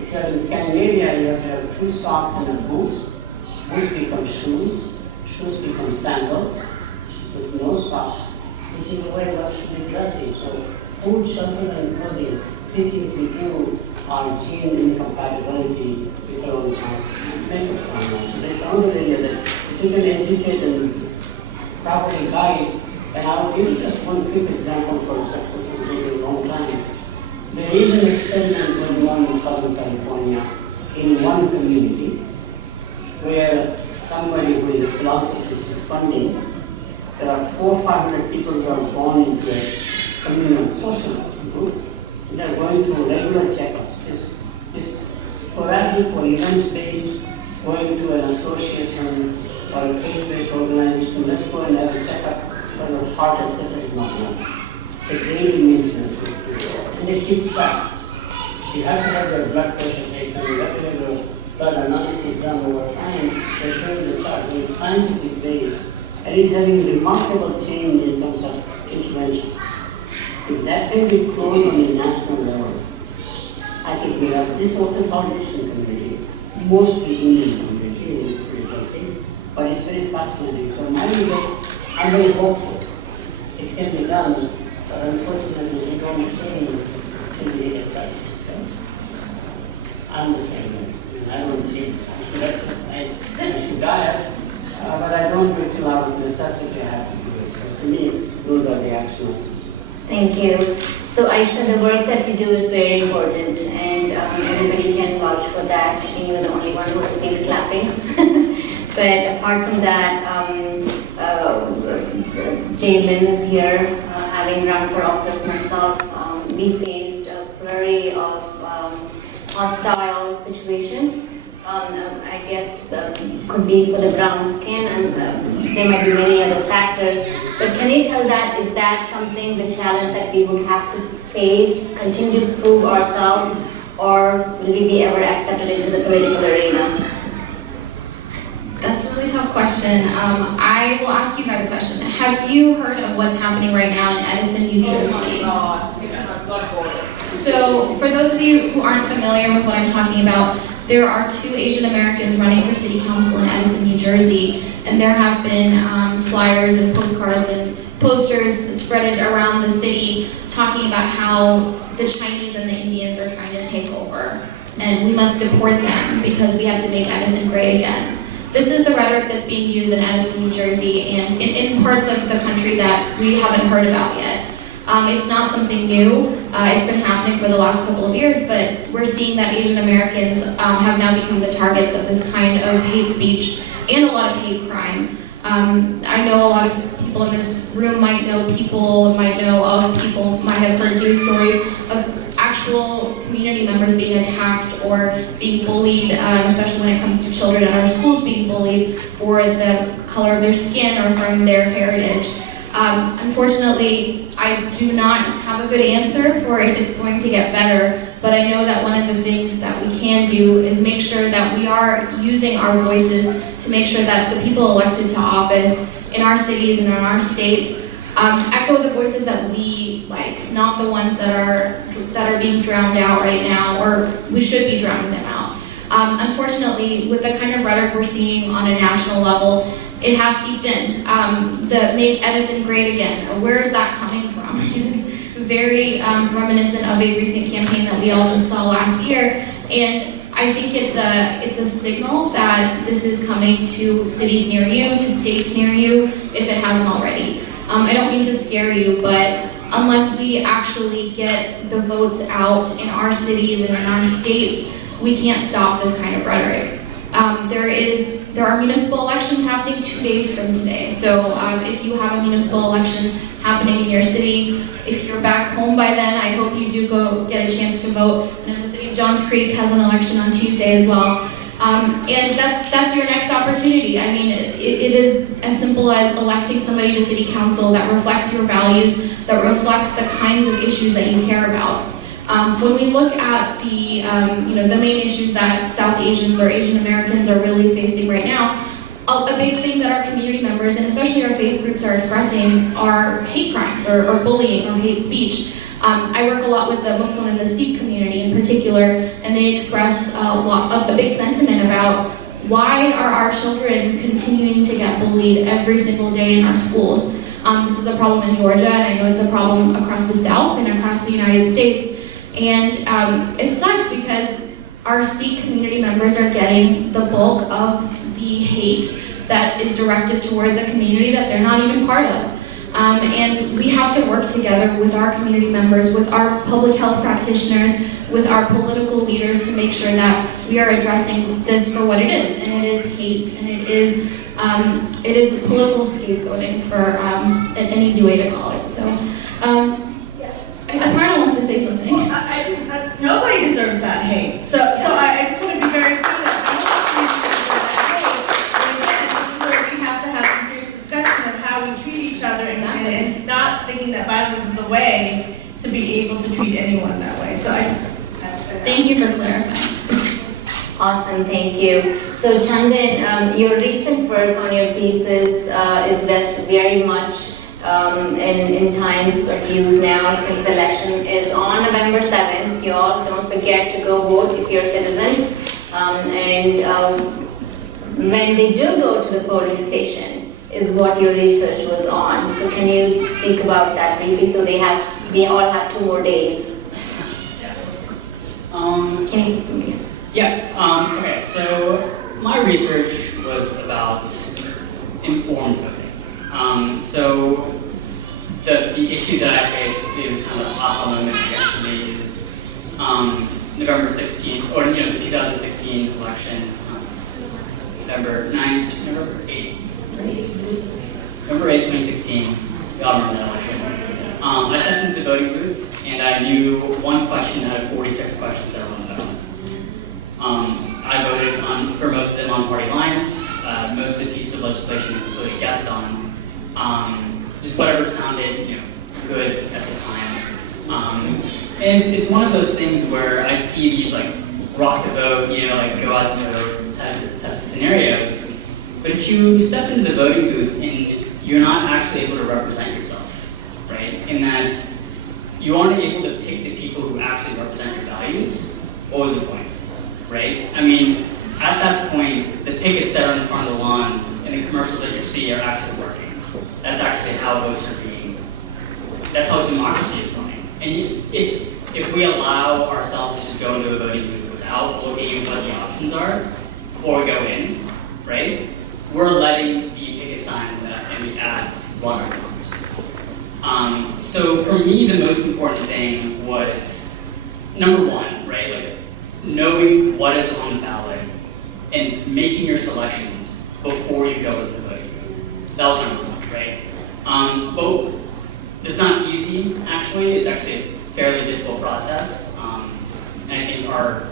If you are in Scandinavia, you have to have 2 socks and a boots. Boots become shoes. Shoes become sandals with no socks, which is the way one should be dressing. So food, shelter, and clothing, 3 things we do are gene incompatibility with our own makeup formula. So that's another area that if you can educate and properly guide And I'll give you just one quick example for success will take a long time. There is an experiment going on in Southern California in one community where somebody who is a philanthropist is funding. There are 400 or 500 people who are born into a communal social group. They are going through regular checkups. It's sporadic or event-based, going to an association or a faith-based organization. Let's go and have a checkup for your heart, etc. is not enough. It's a daily maintenance. And they keep track. You have to have your blood pressure taken, you have to have your blood analysis done over time. They're showing the chart in a scientific way. And it's having remarkable change in terms of intervention. If that can be grown on a national level, I think we have this South Asian community, mostly Indian community in this spiritual things, but it's very fascinating. So I'm very hopeful it can be done, but unfortunately we don't change till we get that system. I'm the same way. I don't change. I should exercise, I should diet, but I don't do it till out of necessity I have to do it. So to me, those are the actions. Thank you. So Aisha, the work that you do is very important, and everybody can vouch for that. I think you're the only one who received clappings. But apart from that, Jay Lynn is here, having run for office myself. We faced a flurry of hostile situations. I guess could be for the brown skin, and there might be many other factors. But can you tell that, is that something, the challenge that we would have to face, continue to prove ourselves, or will we be ever accepted into the political arena? That's a really tough question. I will ask you guys a question. Have you heard of what's happening right now in Edison, New Jersey? So, for those of you who aren't familiar with what I'm talking about, there are 2 Asian Americans running for city council in Edison, New Jersey, and there have been flyers and postcards and posters spreaded around the city talking about how the Chinese and the Indians are trying to take over, and we must deport them because we have to make Edison great again. This is the rhetoric that's being used in Edison, New Jersey, and in parts of the country that we haven't heard about yet. It's not something new. It's been happening for the last couple of years, but we're seeing that Asian Americans have now become the targets of this kind of hate speech and a lot of hate crime. I know a lot of people in this room might know people, might have heard news stories of actual community members being attacked or being bullied, especially when it comes to children in our schools being bullied for the color of their skin or from their heritage. Unfortunately, I do not have a good answer for if it's going to get better, but I know that one of the things that we can do is make sure that we are using our voices to make sure that the people elected to office in our cities and in our states echo the voices that we like, not the ones that are being drowned out right now, or we should be drowning them out. Unfortunately, with the kind of rhetoric we're seeing on a national level, it has seeped in. The Make Edison Great Again, where is that coming from? It is very reminiscent of a recent campaign that we all just saw last year, and I think it's a signal that this is coming to cities near you, to states near you, if it hasn't already. I don't mean to scare you, but unless we actually get the votes out in our cities and in our states, we can't stop this kind of rhetoric. There are municipal elections happening 2 days from today. So if you have a municipal election happening in your city, if you're back home by then, I hope you do go get a chance to vote. And the city of Johns Creek has an election on Tuesday as well. And that's your next opportunity. I mean, it is as simple as electing somebody to city council that reflects your values, that reflects the kinds of issues that you care about. When we look at the main issues that South Asians or Asian Americans are really facing right now, a big thing that our community members and especially our faith groups are expressing are hate crimes or bullying or hate speech. I work a lot with the Muslim and the Sikh community in particular, and they express a big sentiment about why are our children continuing to get bullied every single day in our schools. This is a problem in Georgia, and I know it's a problem across the South and across the United States. And it sucks because our Sikh community members are getting the bulk of the hate that is directed towards a community that they're not even part of. And we have to work together with our community members, with our public health practitioners, with our political leaders to make sure that we are addressing this for what it is. And it is hate, and it is political scapegoating for an easy way to call it. So, Aparna wants to say something. Nobody deserves that hate. So I just want to be very clear that nobody deserves that hate. And again, this is where we have to have some serious discussion of how we treat each other and not thinking that violence is a way to be able to treat anyone that way. So I just Thank you for clarifying. Awesome, thank you. So Chandan, your recent work on your thesis is that very much in times of use now since the election is on November 7th. You all don't forget to go vote if you're citizens. When they do go to the polling station is what your research was on. So can you speak about that briefly? So they all have 2 more days. Okay, so my research was about informed voting. So the issue that I faced, the kind of aha moment yesterday is November 16th, or the 2016 election, November 8th, 2016, we all remember that election. I stepped into the voting booth, and I knew one question out of 46 questions that were on the ballot. I voted for most of them on party lines. Most of the pieces of legislation I completely guessed on. Just whatever sounded good at the time. And it's one of those things where I see these like rock the vote, go out to vote types of scenarios. But if you step into the voting booth and you're not actually able to represent yourself, right? In that you aren't able to pick the people who actually represent your values, what was the point? Right? I mean, at that point, the pickets that are in front of the lawns and the commercials that you see are actually working. That's actually how votes are that's how democracy is running. And if we allow ourselves to just go into a voting booth without looking at what the options are before we go in, right? We're letting the picket signs and the ads run our democracy. So for me, the most important thing was, number one, right? Like, knowing what is on the ballot and making your selections before you go into the voting booth. That was number one, right? But it's not easy, actually. It's actually a fairly difficult process. And I think our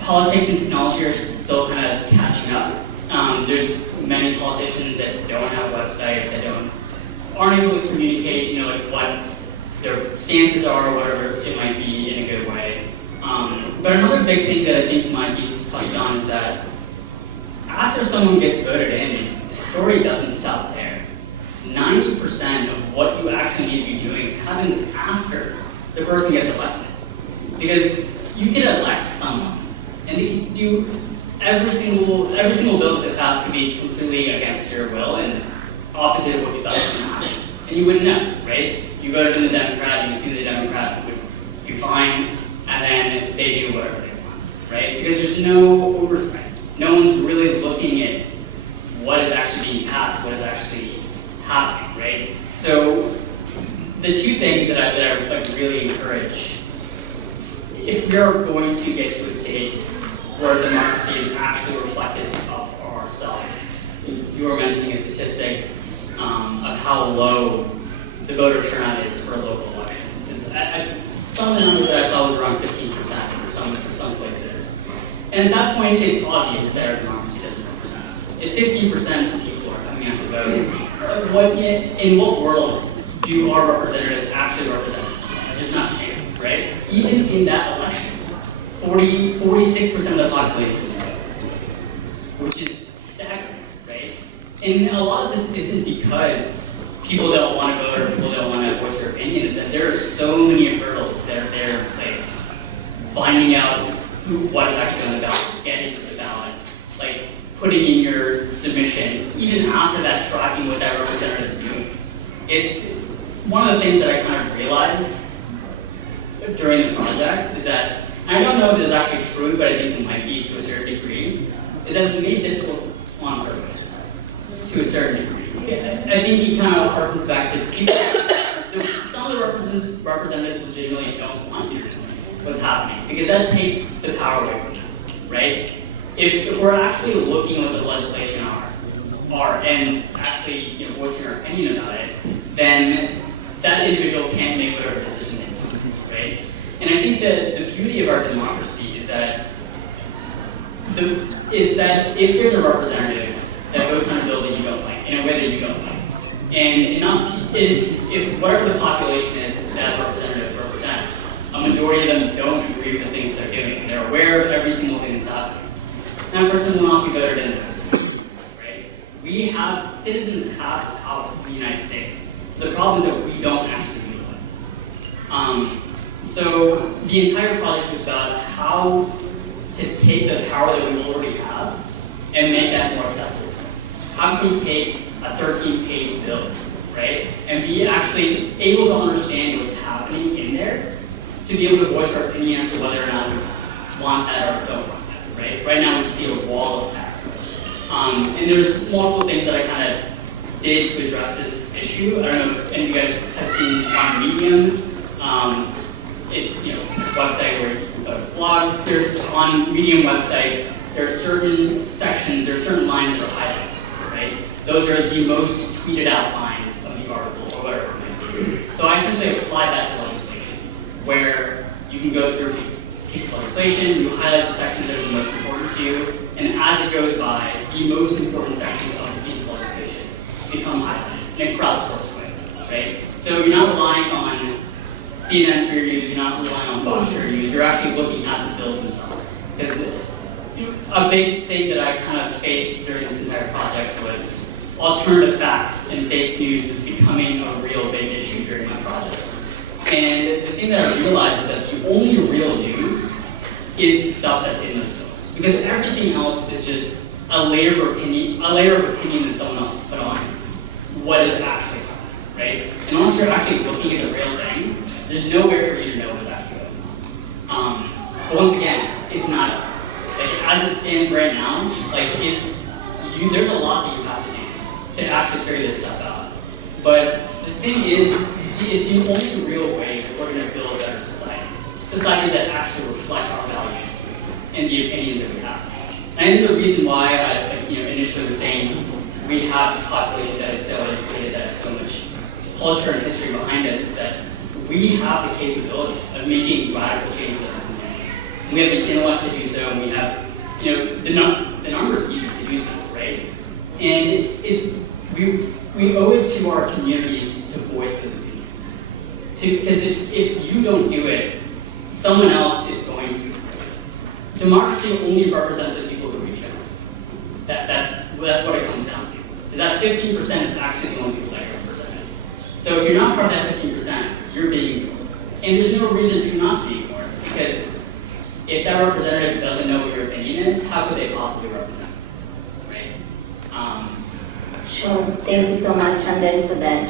politics and technology are still kind of catching up. There's many politicians that don't have websites, that aren't able to communicate, like what their stances are, or whatever it might be in a good way. But another big thing that I think my thesis touched on is that after someone gets voted in, the story doesn't stop there. 90% of what you actually need to be doing happens after the person gets elected. Because you can elect someone, and they can do every single bill that passed could be completely against your will and opposite of what you thought was going to happen. And you wouldn't know, right? You voted in the Democrat, you assume the Democrat would be fine, and then they do whatever they want, right? Because there's no oversight. No one's really looking at what is actually being passed, what is actually happening, right? So the two things that I really encourage, if we're going to get to a state where democracy is actually reflective of ourselves, you were mentioning a statistic of how low the voter turnout is for local elections. Some of the numbers that I saw was around 15% for some places. And at that point, it's obvious that our democracy doesn't represent us. If 15% of people are coming out to vote, in what world do our representatives actually represent? There's not a chance, right? Even in that election, 46% of the population didn't vote, which is staggering, right? And a lot of this isn't because people don't want to vote or people don't want to voice their opinion, is that there are so many hurdles that are there in place. Finding out what is actually on the ballot, getting to the ballot, like putting in your submission, even after that, tracking what that representative is doing. It's one of the things that I kind of realized during the project is that, and I don't know if this is actually true, but I think it might be to a certain degree, is that it's made difficult on purpose, to a certain degree. I think he kind of harkens back to people. Some of the representatives legitimately don't want you to know what's happening because that takes the power away from them, right? If we're actually looking at what the legislation are and actually voicing our opinion about it, then that individual can't make whatever decision they want, right? And I think that the beauty of our democracy is that if there's a representative that votes on a bill that you don't like, in a way that you don't like, and if whatever the population is that representative represents, a majority of them don't agree with the things that they're doing, and they're aware of every single thing that's happening, that person will not be voted in person, right? Citizens have the power in the United States. The problem is that we don't actually utilize it. So the entire project was about how to take the power that we already have and make that more accessible to us. How can we take a 13-page bill, right, and be actually able to understand what's happening in there to be able to voice our opinion as to whether or not we want that or don't want that, right? Right now we see a wall of text. And there's multiple things that I kind of did to address this issue. I don't know if any of you guys have seen on Medium. It's website where blogs. There's on Medium websites. There are certain sections. There are certain lines that are highlighted, right? Those are the most tweeted out lines of the article or whatever it may be. So I essentially applied that to legislation, where you can go through a piece of legislation, you highlight the sections that are the most important to you, and as it goes by, the most important sections of the piece of legislation become highlighted in a crowdsourced way, right? So you're not relying on CNN for your news, you're not relying on Fox for your news, you're actually looking at the bills themselves. Because a big thing that I kind of faced during this entire project was alternative facts and fake news was becoming a real big issue during my project. And the thing that I realized is that the only real news is the stuff that's in those bills. Because everything else is just a layer of opinion that someone else put on what is actually happening, right? And unless you're actually looking at the real thing, there's nowhere for you to know what's actually going on. But once again, it's not us. Like, as it stands right now, there's a lot that you have to do to actually figure this stuff out. But the thing is the only real way that we're going to build better societies that actually reflect our values and the opinions that we have. And I think the reason why I initially was saying we have this population that is so educated, that has so much culture and history behind us, is that we have the capability of making radical change in our communities. We have the intellect to do so, and we have the numbers even to do so, right? And we owe it to our communities to voice those opinions. Because if you don't do it, someone else is going to. Democracy only represents the people who reach out. That's what it comes down to. Is that 15% is actually the only people that are represented. So if you're not part of that 15%, you're being ignored. And there's no reason for you not to be ignored, because if that representative doesn't know what your opinion is, how could they possibly represent you, right? Sure. Thank you so much, Chandan, for that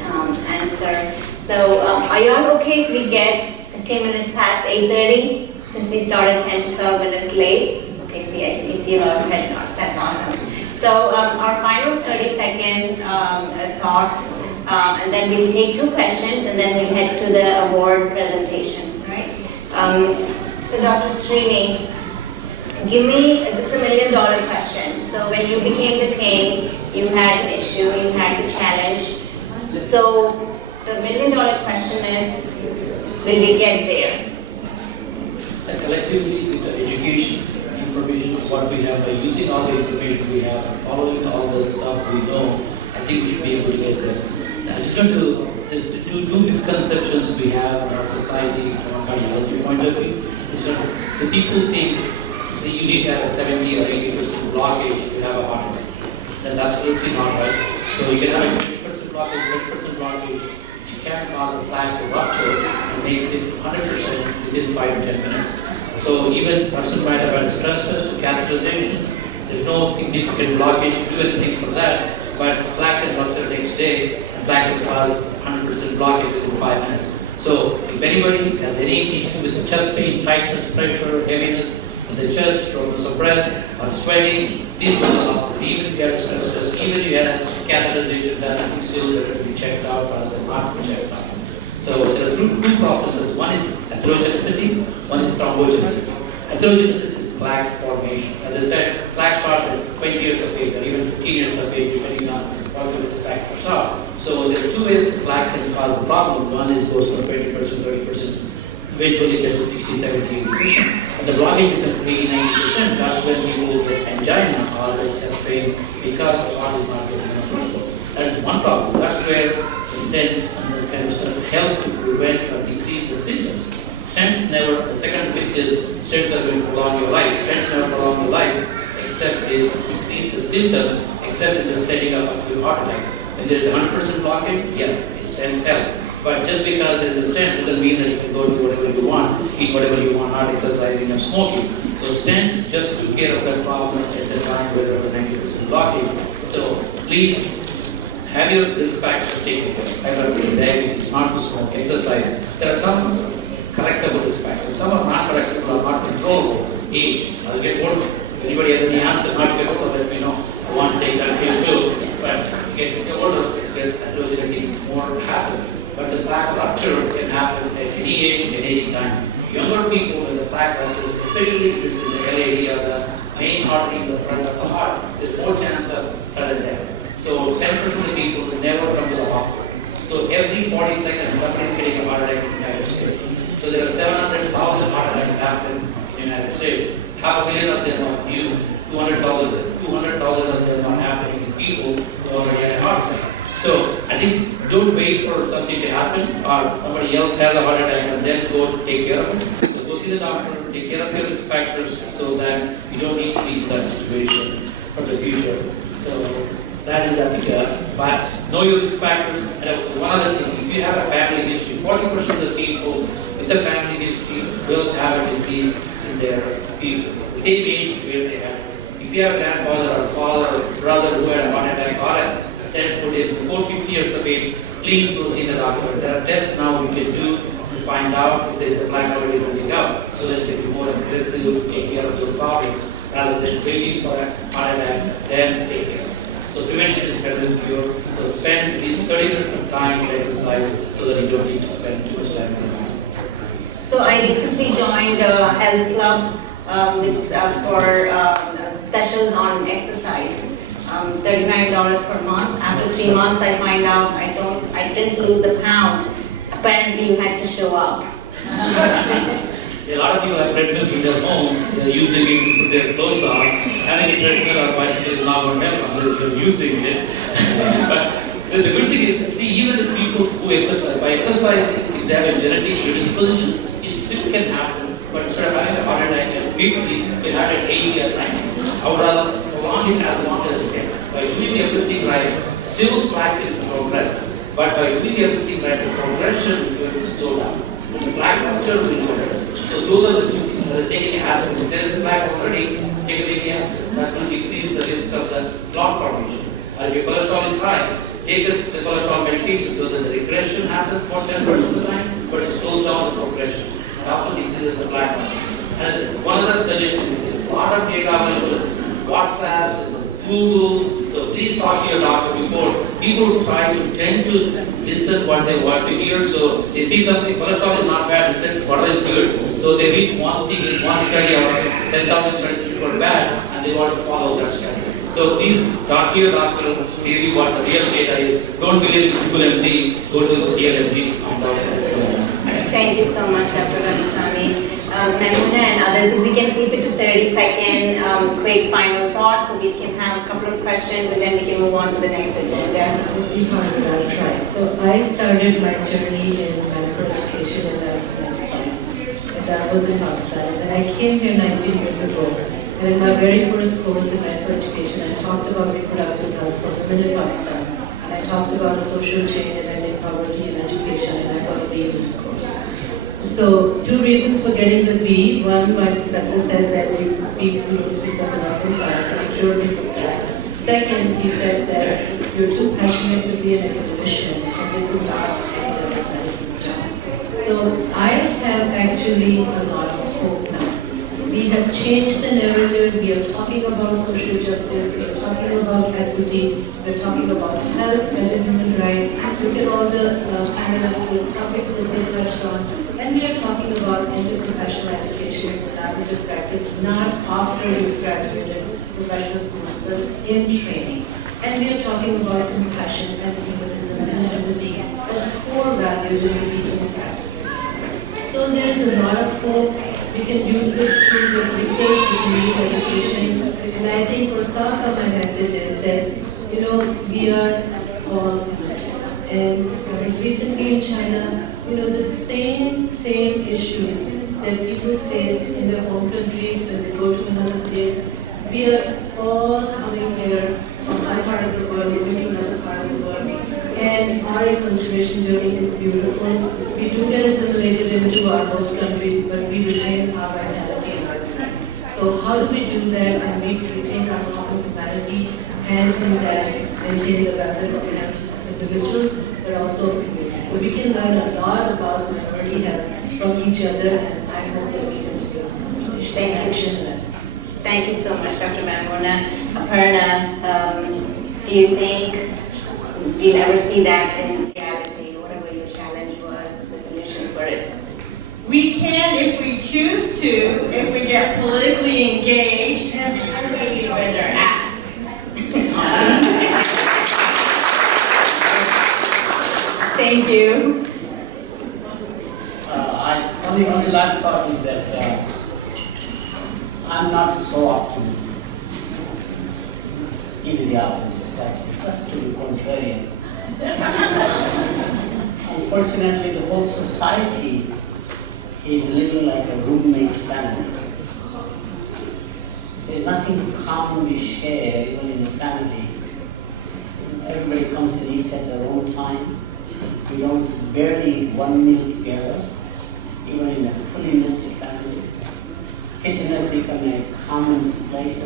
answer. So, are you all okay if we get 15 minutes past 8:30? Since we started 10 to 12 minutes late. Okay, see a lot of head nods. That's awesome. So, our final 30-second thoughts, and then we'll take 2 questions, and then we'll head to the award presentation, right? So, Dr. Srini, give me this $1 million question. So, when you became the king, you had an issue, you had the challenge. So, the $1 million question is, will we get there? Collectively, with the education, information of what we have, by using all the information we have and following all the stuff we know, I think we should be able to get there. There's two misconceptions we have in our society from a cardiology point of view. The people think that you need to have a 70 or 80% blockage to have a heart attack. That's absolutely not right. So you can have a 20% blockage, 30% blockage. If you can't cause a plaque to rupture, it makes it 100% within 5 to 10 minutes. So even a person might have had stress test, catheterization, there's no significant blockage to do anything for that, but plaque can rupture the next day, and plaque can cause 100% blockage within 5 minutes. So if anybody has any issue with chest pain, tightness, pressure, heaviness in the chest, shortness of breath, or sweating, please go to the hospital. Even if you had stress test, even if you had a catheterization done, I think still better to be checked out rather than not be checked out. So there are two processes. One is atherogenicity, one is thrombogenicity. Atherogenesis is plaque formation. As I said, plaque starts at 20 years of age or even 15 years of age, depending on what the risk factors are. So there are two ways plaque can cause a problem. One is goes from 20%, 30%, eventually gets to 60, 70, 80%. And the blockage becomes 80, 90%. That's when people get angina or get chest pain because the heart is not getting enough blood. That is one problem. That's where the stents and the kind of stuff help to prevent or decrease the symptoms. Stents never, the second which is stents are going to prolong your life. Stents never prolong your life except they decrease the symptoms except in the setting up of your heart attack. When there is a 100% blockage, yes, the stents help. But just because there is a stent doesn't mean that you can go do whatever you want, eat whatever you want, not exercising or smoking. So stent just took care of that problem at the time where there was a 90% blockage. So please have your risk factors taken care of. Hypertension, diabetes, not to smoke, exercise. There are some correctable risk factors. Some are not correctable, are not controllable. Age, I'll get older. If anybody has any answer, not get older, let me know. I want to take that here too. But get older, get more happens. But the plaque rupture can happen at any age, at any time. Younger people with the plaque ruptures, especially if it's in the LAD or the main artery in the front of the heart, there's more chance of sudden death. So 10% of the people will never come to the hospital. So every 40 seconds, somebody is getting a heart attack in the United States. So there are 700,000 heart attacks happen in the United States. 500,000 of them are new. 200,000 of them are happening in people who already had a heart attack. So I think don't wait for something to happen or somebody else has a heart attack and then go take care of it. So go see the doctor, take care of your risk factors so that you don't need to be in that situation for the future. So that is but know your risk factors. And one other thing, if you have a family history, 40% of the people with a family history will have a disease in their future. The same age where they have it. If you have a grandfather or father or brother who had a heart attack or a stent put in before 50 years of age, please go see the doctor. There are tests now we can do to find out if there is a plaque already building up so that you can be more aggressive to take care of those problems rather than waiting for a heart attack then take care. So prevention is better than cure. So spend at least 30 minutes of time to exercise so that you don't need to spend too much time in the hospital. So I recently joined a health club for specials on exercise. $39 per month. After 3 months, I find out I didn't lose a pound. Apparently, you had to show up. A lot of people have treadmills in their homes. They're using it to put their clothes on. Having a treadmill or bicycle is not going to help unless you're using it. But the good thing is, see, even the people who exercise, by exercising, if they have a genetic predisposition, it still can happen. But instead of having a heart attack at 50, you can have it at 80 or 90. I would rather prolong it as long as you can. By doing everything right, still plaque will progress. But by doing everything right, the progression is going to slow down. The plaque rupture will progress. So those are the two things that are taking aspirin. If there is a plaque already, take aspirin. That will decrease the risk of the clot formation. If your cholesterol is high, take the cholesterol medication so that the regression happens for 10% of the time, but it slows down the progression. It also decreases the plaque formation. And one other suggestion is a lot of data available, WhatsApps, Googles. So please talk to your doctor before. People try to tend to listen what they want to hear. So they see something, cholesterol is not bad, they said water is good. So they read one thing in one study or 10,000 studies which were bad and they want to follow that study. So please talk to your doctor, tell you what the real data is. Don't believe in Google MD, go to the real MD and find out what's going on. Thank you so much, Dr. Ramasamy. Maimuna and others, if we can keep it to 30-second quick final thoughts so we can have a couple of questions and then we can move on to the next agenda. I'll try. So I started my journey in medical education in 1995, and that was in Pakistan. And I came here 19 years ago. And in my very first course in medical education, I talked about reproductive health for women in Pakistan. And I talked about a social change in ending poverty in education, and I got a B in the course. So 2 reasons for getting the B. One, my professor said that you don't speak up enough in class, so he cured me from that. Second, he said that you're too passionate to be an academician, and this is not a medicine's job. So I have actually a lot of hope now. We have changed the narrative. We are talking about social justice. We are talking about equity. We are talking about health as a human right. Look at all the panelists, the topics that they touched on. And we are talking about interprofessional education and collaborative practice, not after you've graduated professional schools, but in training. And we are talking about compassion and humanism and empathy as core values in your teaching and practicing. So there is a lot of hope. We can use the tools of research, we can use education. And I think for some of my message is that, you know, we are all connected. And I was recently in China, you know, the same issues that people face in their home countries when they go to another place. We are all coming here from one part of the world, moving to another part of the world. And our conservation journey is beautiful. We do get assimilated into our host countries, but we retain our vitality and our beauty. So how do we do that and we retain our common humanity and in that maintain the wellness of individuals, but also of communities. So we can learn a lot about minority health from each other, and I hope that we continue this conversation. Thank you. Thank you so much, Dr. Maimuna. Aparna, do you think you ever see that in reality, whatever your challenge was, the solution for it? We can if we choose to, if we get politically engaged and everybody where they're at. Thank you. Only last thought is that I'm not so optimistic. Even the opposite, slightly, just to be contrarian. Unfortunately, the whole society is living like a roommate family. There's nothing common we share, even in the family. Everybody comes and eats at their own time. We don't barely eat one meal together, even in a fully nested family. Kitchen has become a common place.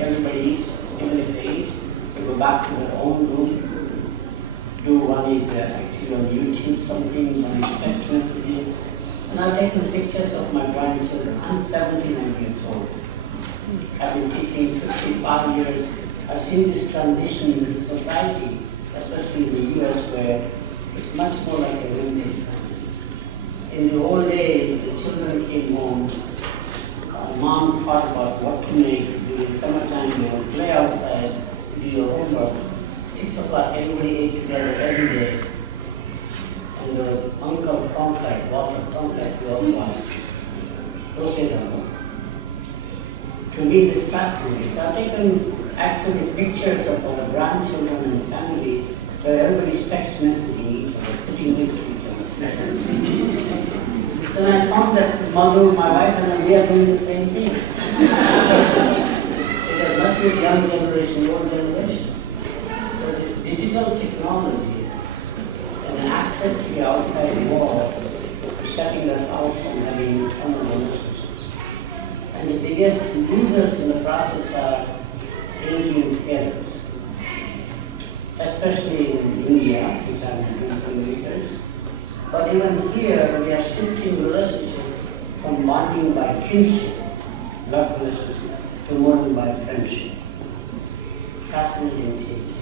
Everybody eats, even if they eat, they go back to their own room. One is actually on YouTube something, one is text messaging. And I've taken pictures of my grandchildren. I'm 79 years old. I've been teaching 55 years. I've seen this transition in this society, especially in the US, where it's much more like a roommate family. In the old days, the children came home. Mom thought about what to make during summertime. They would play outside, do your homework. 6 o'clock, everybody ate together every day. And there was Uncle Cronkite, Walter Cronkite, we also asked. Those days are gone. To me, this fascinating. I've taken actually pictures of our grandchildren and family where everybody's text messaging each other, sitting next to each other. Then I found that mother, my wife, and we are doing the same thing. It has not been young generation, old generation. So this digital technology and access to the outside world is shutting us out from having internal relationships. And the biggest losers in the process are aging parents, especially in India, which I'm doing some research. But even here, we are shifting relationship from bonding by kinship, love relationship, to more than by friendship. Fascinating change.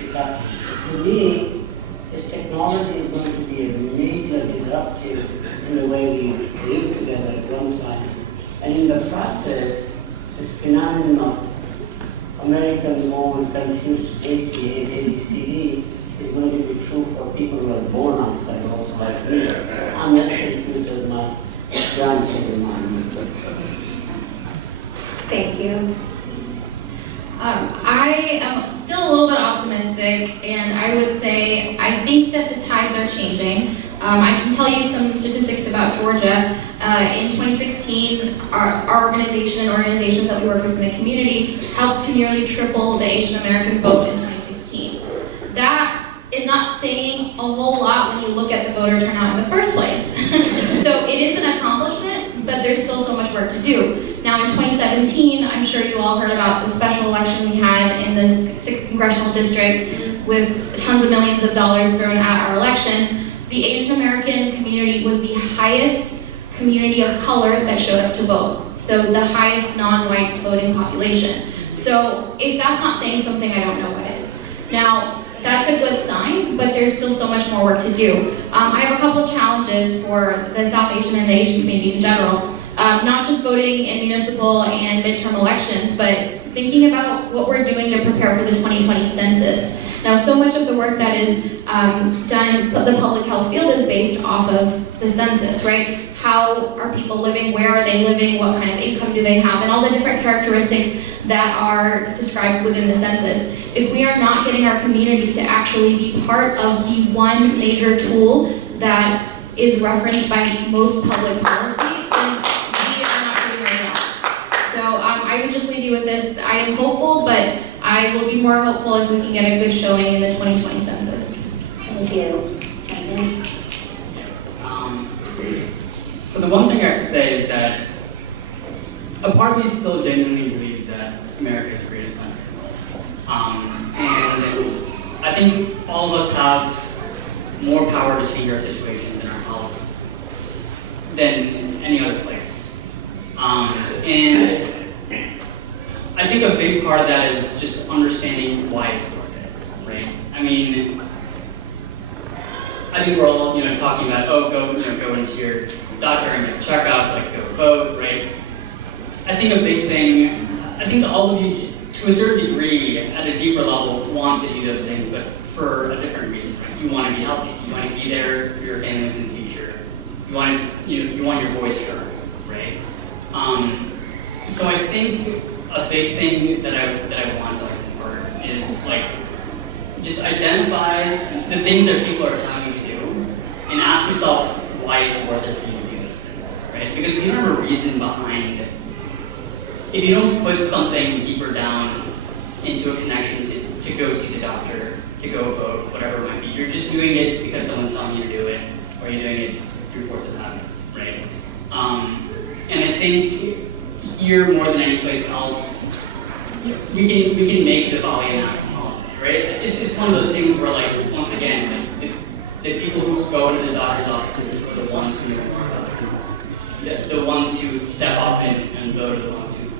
It's happening. To me, this technology is going to be a major disruptive in the way we live together at one time. And in the process, this phenomenon of American-born confused ACA, ABCD is going to be true for people who are born outside also like me. I'm as confused as my grandchildren are. Thank you. I am still a little bit optimistic, and I would say I think that the tides are changing. I can tell you some statistics about Georgia. In 2016, our organization and organizations that we work with in the community helped to nearly triple the Asian American vote in 2016. That is not saying a whole lot when you look at the voter turnout in the first place. So it is an accomplishment, but there's still so much work to do. Now in 2017, I'm sure you all heard about the special election we had in the 6th Congressional District with tons of millions of dollars thrown at our election. The Asian American community was the highest community of color that showed up to vote. So the highest non-white voting population. So if that's not saying something, I don't know what is. Now, that's a good sign, but there's still so much more work to do. I have a couple of challenges for the South Asian and the Asian community in general. Not just voting in municipal and midterm elections, but thinking about what we're doing to prepare for the 2020 census. Now, so much of the work that is done in the public health field is based off of the census, right? How are people living? Where are they living? What kind of income do they have? And all the different characteristics that are described within the census. If we are not getting our communities to actually be part of the one major tool that is referenced by most public policy, then we are not doing our jobs. So I would just leave you with this. I am hopeful, but I will be more hopeful if we can get a good showing in the 2020 census. Thank you. Chandran? So the one thing I could say is that a part of me still genuinely believes that America is the greatest country in the world. And I think all of us have more power to change our situations and our health than any other place. And I think a big part of that is just understanding why it's worth it, right? I mean, I think we're all, talking about, go into your doctor and get a checkup, like go vote, right? I think a big thing, I think all of you, to a certain degree, at a deeper level, want to do those things, but for a different reason. Right? You want to be healthy. You want to be there for your families in the future. You want your voice heard, right? So I think a big thing that I want to impart is just identify the things that people are telling you to do, and ask yourself why it's worth it for you to do those things, right? Because if you don't have a reason behind it, if you don't put something deeper down into a connection to go see the doctor, to go vote, whatever it might be, you're just doing it because someone's telling you to do it, or you're doing it through force of habit, right? And I think here more than any place else, we can make Diwali a national holiday, right? It's one of those things where, once again, the people who go into the doctor's offices are the ones who know more about it. The ones who step up and vote are the ones who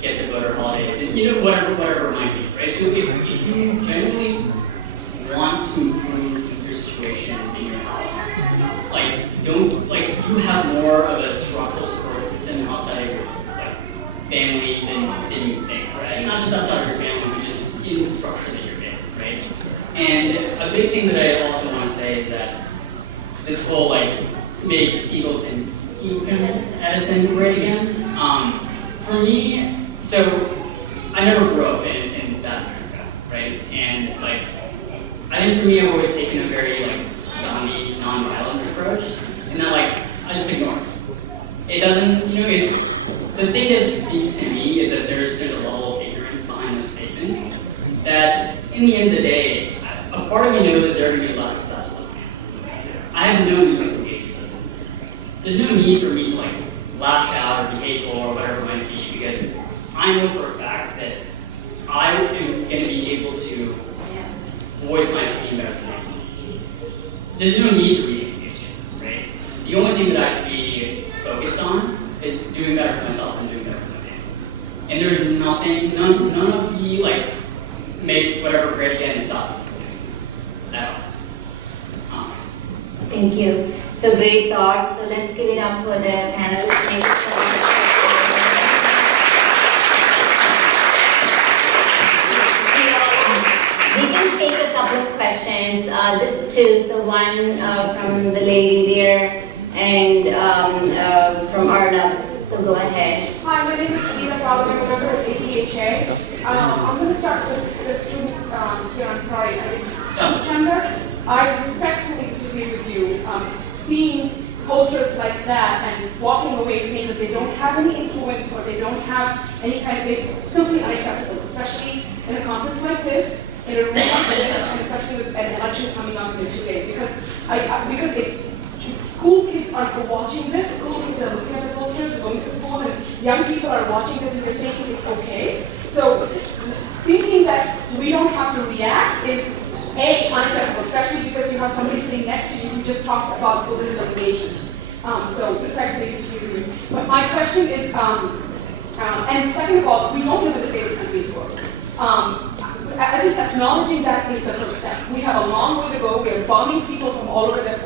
get the voter holidays, and whatever it might be, right? So if you genuinely want to improve your situation in your health, you have more of a structural support system outside of your family than you think, right? And not just outside of your family, but just in the structure that you're in, right? And a big thing that I also want to say is that this whole make Eagleton Edison great again. For me, so I never grew up in that America, right? And I think for me, I've always taken a very Gandhi non-violence approach, and that I just ignore it. It doesn't, it's the thing that speaks to me is that there's a level of ignorance behind those statements. That in the end of the day, a part of me knows that they're going to be less successful than me. I have no need to engage with this. There's no need for me to lash out or be hateful or whatever it might be, because I know for a fact that I am going to be able to voice my opinion better than anyone. There's no need for me to engage, right? The only thing that I should be focused on is doing better for myself and doing better for my family. And there's none of the make whatever great again stop at all. Thank you. So great thoughts. So let's give it up for the panel. Thank you so much. We can take a couple of questions, just two. So one from the lady there and from Arnab. So go ahead. Hi, my name is Anita Problem. I'm a member of APHA. I'm going to start with the student here. I'm sorry, Chandra. I respectfully disagree with you. Seeing posters like that and walking away saying that they don't have any influence or they don't have any kind of, it's simply unacceptable, especially in a conference like this, in a room like this, and especially with an election coming up in 2 days. Because if school kids are watching this, school kids are looking at the posters, going to school, and young people are watching this and they're thinking it's okay. So thinking that we don't have to react is unacceptable, especially because you have somebody sitting next to you who just talked about political engagement. So respectfully disagree with you. But my question is, and second of all, we don't live in the greatest country in the world. I think acknowledging that is the first step. We have a long way to go. We are bombing people from all over the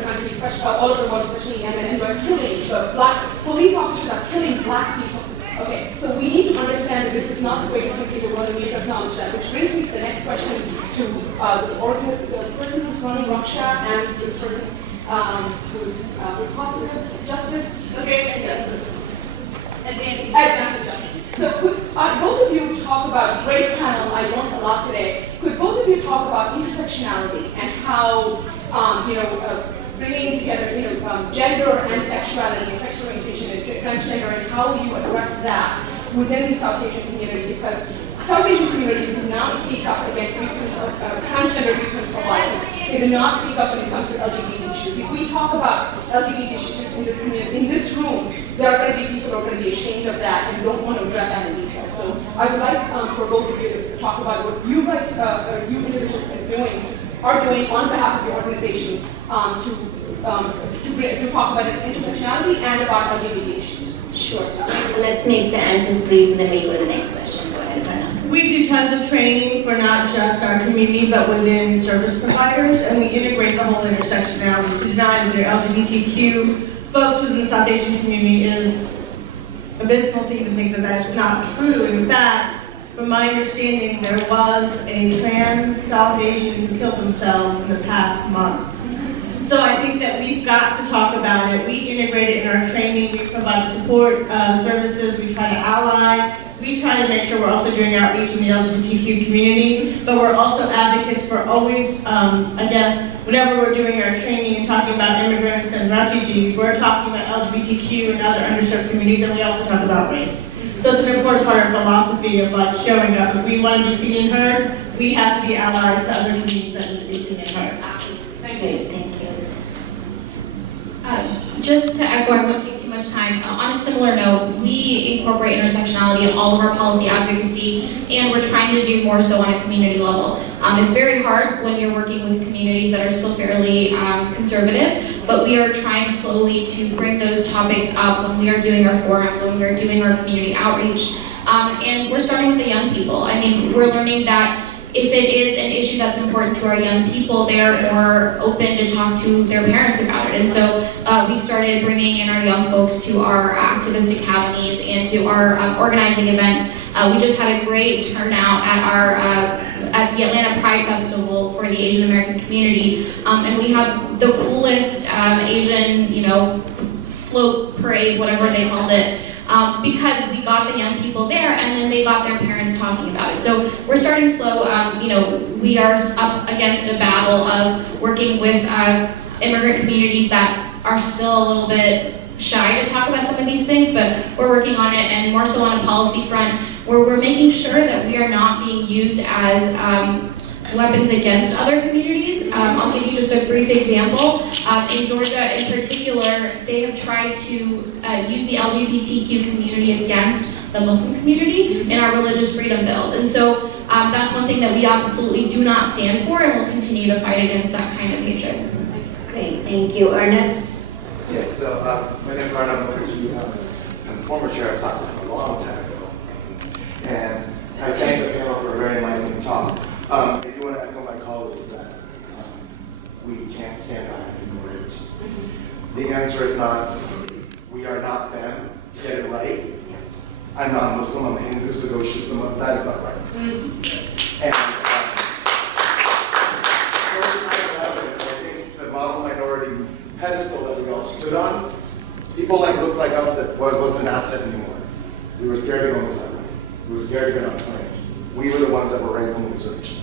country, especially all over the world, especially Yemen, and we're killing black police officers are killing black people. Okay, so we need to understand that this is not the greatest country in the world, and we need to acknowledge that. Which brings me to the next question to the person who's running Raksha and the person who's positive justice. Advancing justice. Advancing justice. So could both of you talk about, great panel, I learned a lot today. Could both of you talk about intersectionality and how, bringing together, gender and sexuality and sexual orientation and transgender and how you address that within the South Asian community? Because South Asian community does not speak up against victims of transgender victims of violence. They do not speak up when it comes to LGBT issues. If we talk about LGBT issues in this community, in this room, there are going to be people who are going to be ashamed of that and don't want to address that in detail. So I would like for both of you to talk about what you guys, you individuals are doing on behalf of your organizations to talk about intersectionality and about LGBT issues. Sure. Let's make the answers brief and then we'll go to the next question. Go ahead, Aparna. We do tons of training for not just our community, but within service providers, and we integrate the whole intersectionality. To deny that there are LGBTQ folks within the South Asian community is abysmal to even think that that's not true. In fact, from my understanding, there was a trans South Asian who killed themselves in the past month. So I think that we've got to talk about it. We integrate it in our training. We provide support services. We try to ally. We try to make sure we're also doing outreach in the LGBTQ community, but we're also advocates for always, whenever we're doing our training and talking about immigrants and refugees, we're talking about LGBTQ and other underserved communities, and we also talk about race. So it's an important part of philosophy of showing up. If we want to be seen and heard, we have to be allies to other communities that need to be seen and heard. Thank you. Thank you. Just to echo, I won't take too much time. On a similar note, we incorporate intersectionality in all of our policy advocacy, and we're trying to do more so on a community level. It's very hard when you're working with communities that are still fairly conservative, but we are trying slowly to bring those topics up when we are doing our forums, when we're doing our community outreach. And we're starting with the young people. I mean, we're learning that if it is an issue that's important to our young people, they are more open to talk to their parents about it. And so we started bringing in our young folks to our activist academies and to our organizing events. We just had a great turnout at our at the Atlanta Pride Festival for the Asian American community, and we had the coolest Asian, float parade, whatever they called it. Because we got the young people there, and then they got their parents talking about it. So we're starting slow. We are up against a battle of working with immigrant communities that are still a little bit shy to talk about some of these things, but we're working on it, and more so on a policy front, where we're making sure that we are not being used as weapons against other communities. I'll give you just a brief example. In Georgia in particular, they have tried to use the LGBTQ community against the Muslim community in our religious freedom bills. And so that's one thing that we absolutely do not stand for, and will continue to fight against that kind of hatred. Great, thank you. Arnab? Yes, so my name is Arnab Mukherjee. I'm the former chair of SACA from a long time ago. And I thank the panel for a very enlightening talk. I do want to echo my colleague that we can't stand by and ignore it. The answer is not, we are not them, get it right. I'm not Muslim, I'm a Hindu, so go shoot the Muslims. That is not right. And I think the model minority pedestal that we all stood on, people looked like us that wasn't an asset anymore. We were scared to go on the subway. We were scared to get on planes. We were the ones that were randomly searched.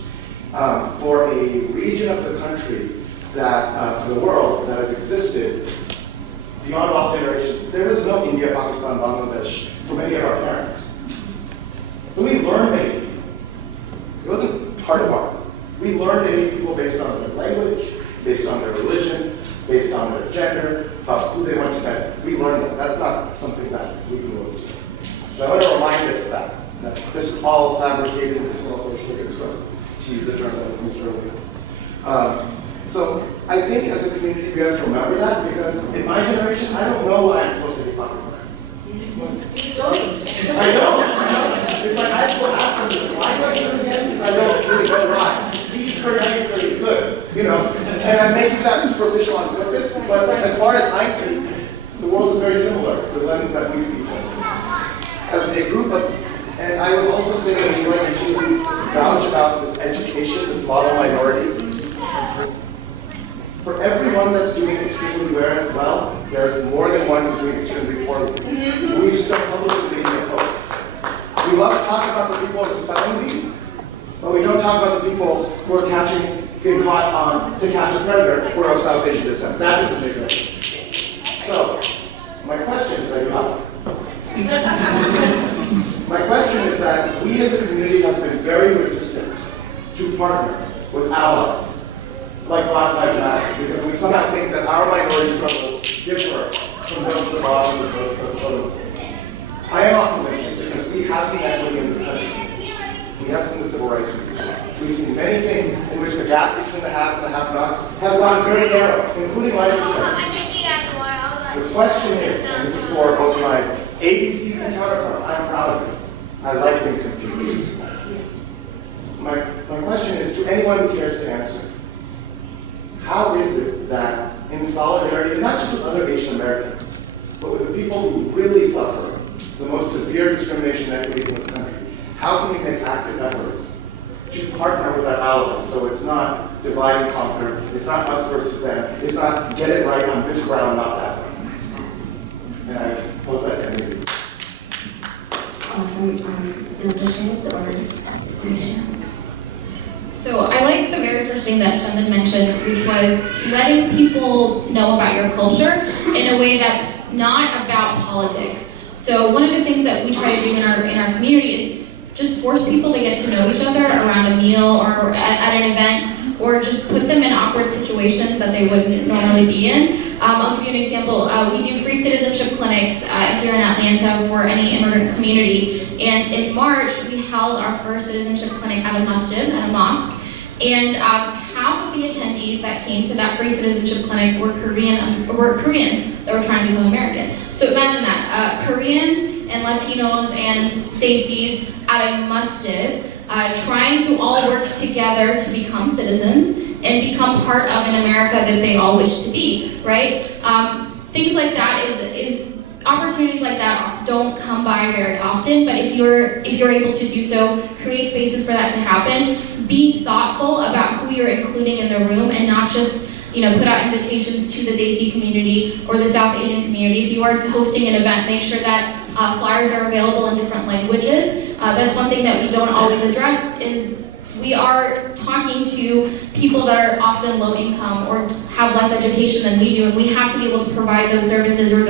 For a region of the country that, for the world, that has existed beyond all generations, there was no India, Pakistan, Bangladesh for many of our parents. So we learned to hate people. It wasn't part of our, we learned to hate people based on their language, based on their religion, based on their gender, who they went to bed. We learned that. That's not something that we grew up to. So I want to remind us that this is all fabricated, this is all socially constructed, to use the term that was used earlier. So I think as a community we have to remember that, because in my generation, I don't know why I'm supposed to hate Pakistanis. I know. It's like I still ask them, why do I hate them again? Because I don't really know why. He eats biryani because it's good, and I'm making that superficial on purpose, but as far as I see, the world is very similar, the lens that we see each other. As a group of, and I would also say that we like to vouch about this education, this model minority. For everyone that's doing extremely well, there's more than one who's doing extremely poorly. We just don't publish the media post. We love to talk about the people in the spelling bee, but we don't talk about the people who are being caught to catch a predator who are of South Asian descent. That is a big difference. So, my question is, my question is that we as a community have been very resistant to partner with allies like Black Lives Matter, because we somehow think that our minority struggles differ from those of the bottom and those of the middle. I am optimistic because we have seen equity in this country. We have seen the civil rights movement. We've seen many things in which the gap between the haves and the have-nots has gone very narrow, including life expectancy. The question is, and this is for both my ABC counterparts, I'm proud of it. I like being confused. My question is to anyone who cares to answer. How is it that in solidarity, and not just with other Asian Americans, but with the people who really suffer the most severe discrimination inequities in this country, how can we make active efforts to partner with our allies so it's not divide and conquer, it's not us versus them, it's not get it right on this ground, not that one. And I pose that to everybody. Awesome. So I like the very first thing that Chandan mentioned, which was letting people know about your culture in a way that's not about politics. So one of the things that we try to do in our community is just force people to get to know each other around a meal or at an event, or just put them in awkward situations that they wouldn't normally be in. I'll give you an example. We do free citizenship clinics here in Atlanta for any immigrant community. And in March, we held our first citizenship clinic at a masjid, at a mosque. And half of the attendees that came to that free citizenship clinic were Koreans that were trying to become American. So imagine that, Koreans and Latinos and Desis at a masjid, trying to all work together to become citizens and become part of an America that they all wish to be, right? Things like that is opportunities like that don't come by very often, but if you're able to do so, create spaces for that to happen. Be thoughtful about who you're including in the room, and not just put out invitations to the Desi community or the South Asian community. If you are hosting an event, make sure that flyers are available in different languages. That's one thing that we don't always address, is we are talking to people that are often low income or have less education than we do, and we have to be able to provide those services or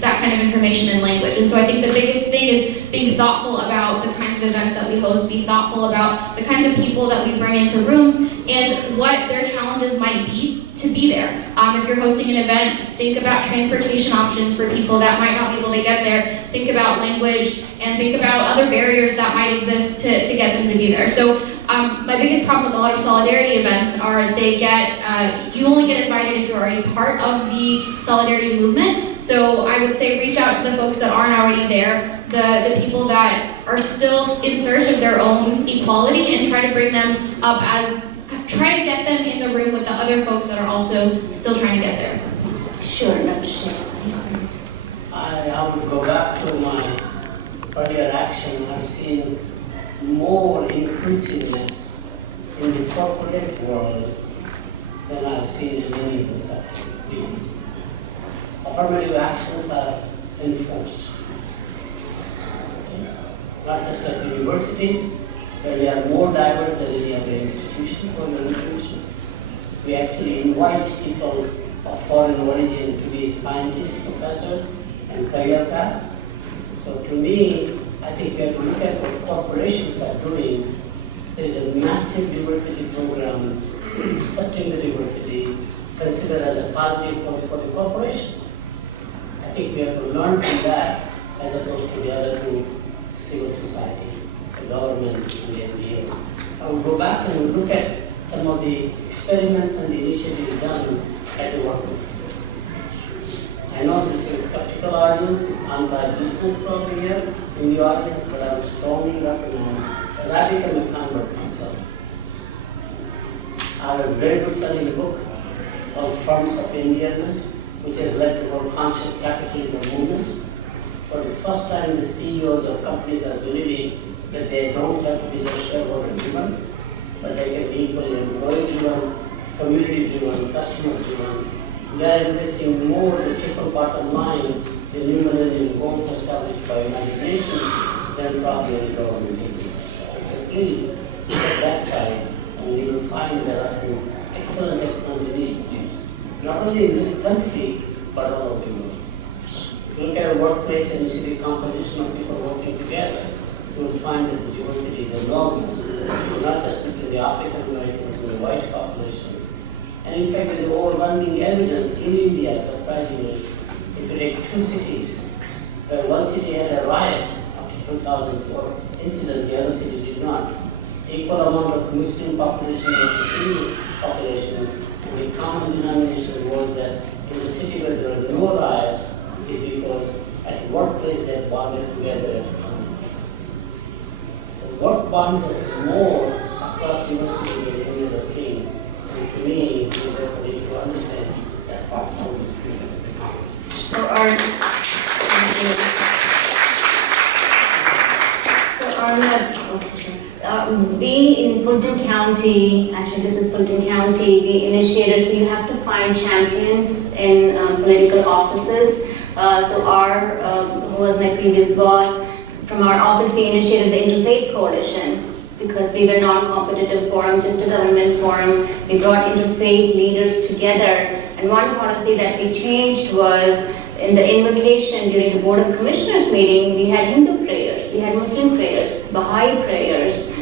that kind of information in language. And so I think the biggest thing is being thoughtful about the kinds of events that we host, be thoughtful about the kinds of people that we bring into rooms and what their challenges might be to be there. If you're hosting an event, think about transportation options for people that might not be able to get there. Think about language, and think about other barriers that might exist to get them to be there. So my biggest problem with a lot of solidarity events are you only get invited if you're already part of the solidarity movement. So I would say reach out to the folks that aren't already there, the people that are still in search of their own equality, and try to bring them up try to get them in the room with the other folks that are also still trying to get there. Sure, Dr. I would go back to my earlier action. I've seen more inclusiveness in the corporate world than I've seen in any of the sectors. Affirmative actions are enforced. Not just at universities, where we are more diverse than any other institution or institution. We actually invite people of foreign origin to be scientists, professors, and career path. So to me, I think we have to look at what corporations are doing. There is a massive diversity program, September diversity, considered as a positive force for the corporation. I think we have to learn from that as opposed to the other two, civil society, the government, and the NGOs. I will go back and look at some of the experiments and the initiatives done at the workplace. I know this is a skeptical audience, it's anti-business probably here in the audience, but I would strongly recommend that I become a convert myself. I have a very good selling book called Forms of Endearment, which has led to our conscious capitalism movement. For the first time, the CEOs of companies are believing that they don't have to be just shareholder driven, but they can be equally employee driven, community driven, customer driven. We are embracing more the triple bottom line, the new millennium goals established by United Nations, than probably any government agency. So please look at that side, and you will find there are some excellent initiatives, not only in this country, but all over the world. If you look at a workplace and you see the composition of people working together, you will find that the diversity is enormous, not just between the African Americans and the white population. And in fact, there is overwhelming evidence in India, surprisingly, if you take two cities, where one city had a riot after 2004 incident, the other city did not. Equal amount of Muslim population versus Hindu population, and the common denomination was that in the city where there are no riots, is because at the workplace they bonded together as communities. The work bonds us more across diversity than any other thing. And to me, we therefore need to understand that part of the freedom of the country. So we in Fulton County, actually this is Fulton County, we initiated, so you have to find champions in political offices. So our, who was my previous boss, from our office we initiated the Interfaith Coalition because we were non-competitive forum, just a government forum. We brought interfaith leaders together, and one policy that we changed was in the invocation during the Board of Commissioners meeting, we had Hindu prayers, we had Muslim prayers, Baha'i prayers,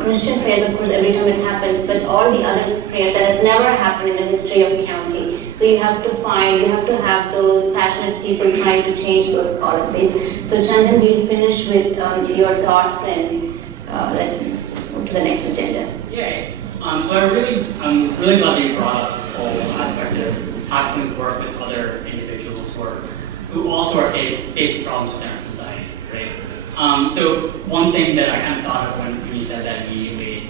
Christian prayers, of course, every time it happens, but all the other prayers that has never happened in the history of the county. So you have to have those passionate people trying to change those policies. So Chandan, we'll finish with your thoughts and let's move to the next agenda. Yay. So I'm really glad you brought up this whole aspect of how can we work with other individuals who also are facing problems within our society, right? So one thing that I kind of thought of when you said that immediately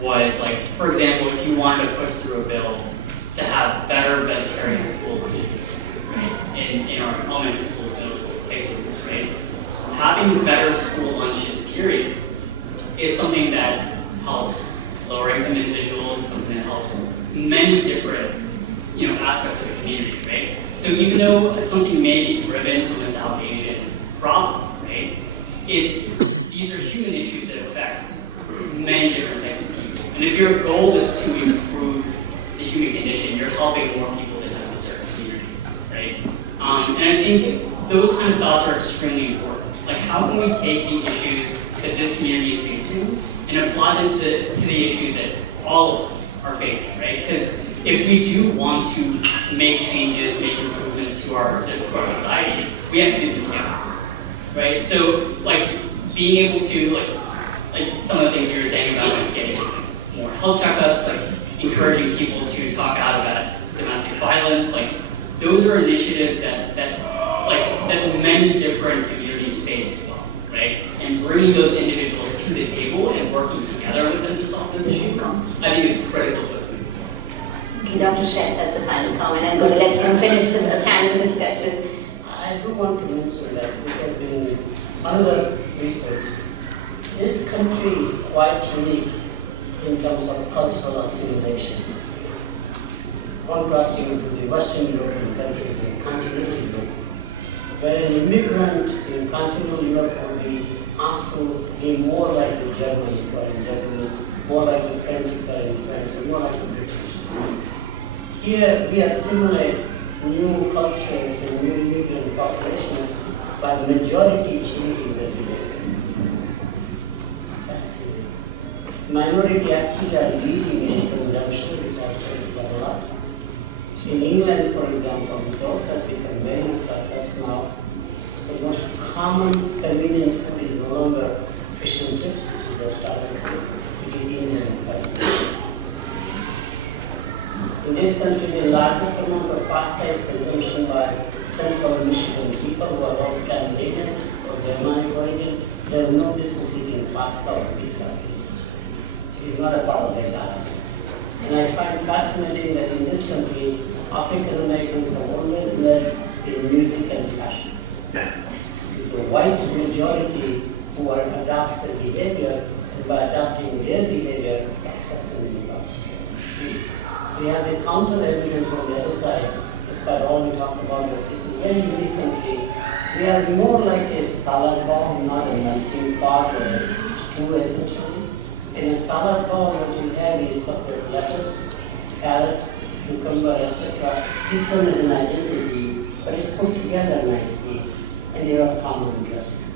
was like, for example, if you wanted to push through a bill to have better vegetarian school lunches, right, in our elementary schools, middle schools, high schools, right? Having better school lunches, period, is something that helps lower income individuals, something that helps many different aspects of the community, right? So even though something may be driven from a South Asian problem, right, these are human issues that affect many different types of people. And if your goal is to improve the human condition, you're helping more people than just a certain community, right? And I think those kind of thoughts are extremely important. Like, how can we take the issues that this community is facing and apply them to the issues that all of us are facing, right? Because if we do want to make changes, make improvements to our society, we have to do them together, right? So, like, being able to, like some of the things you were saying about like getting more health checkups, like encouraging people to talk out about domestic violence, like those are initiatives that many different communities face as well, right? And bringing those individuals to the table and working together with them to solve those issues, I think is critical to us. Okay, Dr. Shet, that's the final comment. I'm going to let him finish the panel discussion. I do want to mention that this has been another research. This country is quite unique in terms of cultural assimilation. Contrasting to the Western European countries in continental Europe, where an immigrant in continental Europe will be asked to be more like the Germans who are in Germany, more like the French who are in France, more like the British. Here we assimilate new cultures and new immigrant populations by the majority changing their citizenship. That's good. Minority actually are leading in consumption, which I've talked about a lot. In England, for example, which also has become very much like us now, the most common convenient food is no longer fish and chips, which is their starter food. It is Indian food. In this country, the largest amount of pasta is consumption by central Michigan people who are all Scandinavian or Germanic origin. They have no business eating pasta or pizza. It is not a part of their diet. And I find fascinating that in this country, African Americans have always led in music and fashion. It's the white majority who are adopt the behavior, and by adopting their behavior, accept the new process. We have the counter evidence on the other side, despite all we talk about it. This is a very unique country. We are more like a salad bowl, not a melting pot or a stew essentially. In a salad bowl, what you have is separate lettuce, carrot, cucumber, etc. Each one is an identity, but it's put together nicely, and they have common dressing.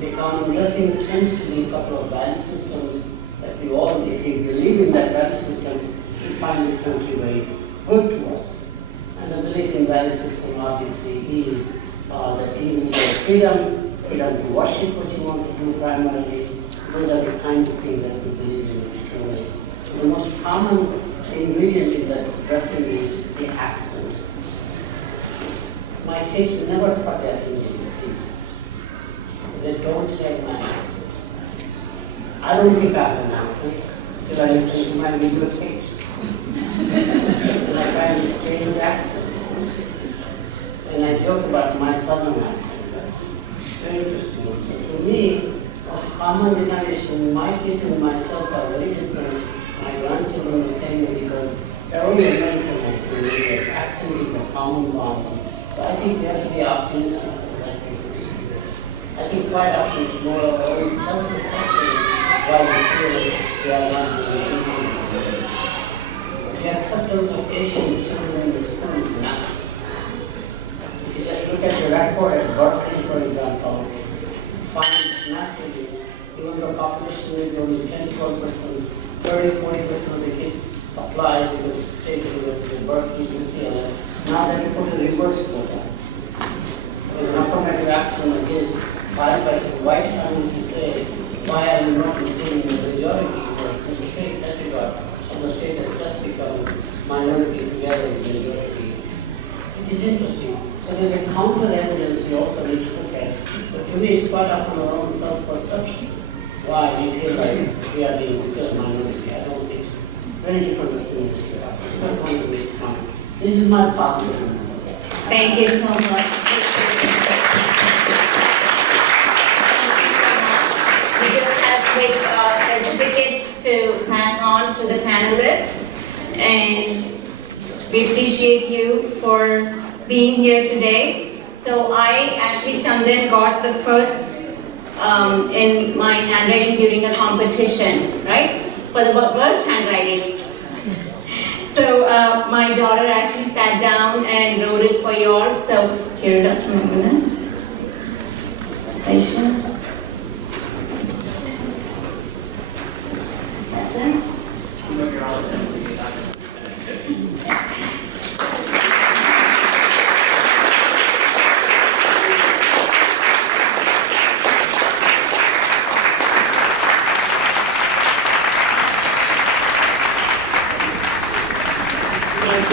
The common dressing tends to be a couple of value systems that we all, if we believe in that value system, we find this country very good to us. And the belief in value system obviously is that even freedom to worship what you want to do primarily, those are the kinds of things that we believe in. The most common ingredient in that dressing is the accent. My kids never taught that in these kids. They don't have my accent. I don't think I have an accent till I listen to my videotapes. And I find a strange accent. And I joke about my southern accent. Very interesting. So to me, of common denomination, my kids and myself are very different. My grandchildren the same way because they're only Americanized. Their accent is a common bond. So I think we have to be optimistic for that. I think quite often it's more of our own self-reflection while we feel we are not doing anything. The acceptance of Asian children in the school is massive. If you look at the record at Berkeley, for example, find massively, even the population is only 10-12%, 30-40% of the kids apply because State University, Berkeley, UCLA. Now that we put a reverse quota. There's an affirmative action against 5% white family to say, why are you not including the majority in the state that regard? And the state has just become minority together with majority. It is interesting. So there's a counter evidence you also need to look at. But to me, it's quite often our own self-perception. Why we feel like we are being still minority. I don't think so. Very different thing to us. It's not going to make fun. This is my positive. Thank you so much. We just have quick certificates to pass on to the panelists, and we appreciate you for being here today. So Chandan got the first in my handwriting during a competition, right? For the worst handwriting. So my daughter actually sat down and wrote it for yours. So here, Dr. Mohana. Patience. Professor.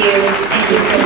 Thank you so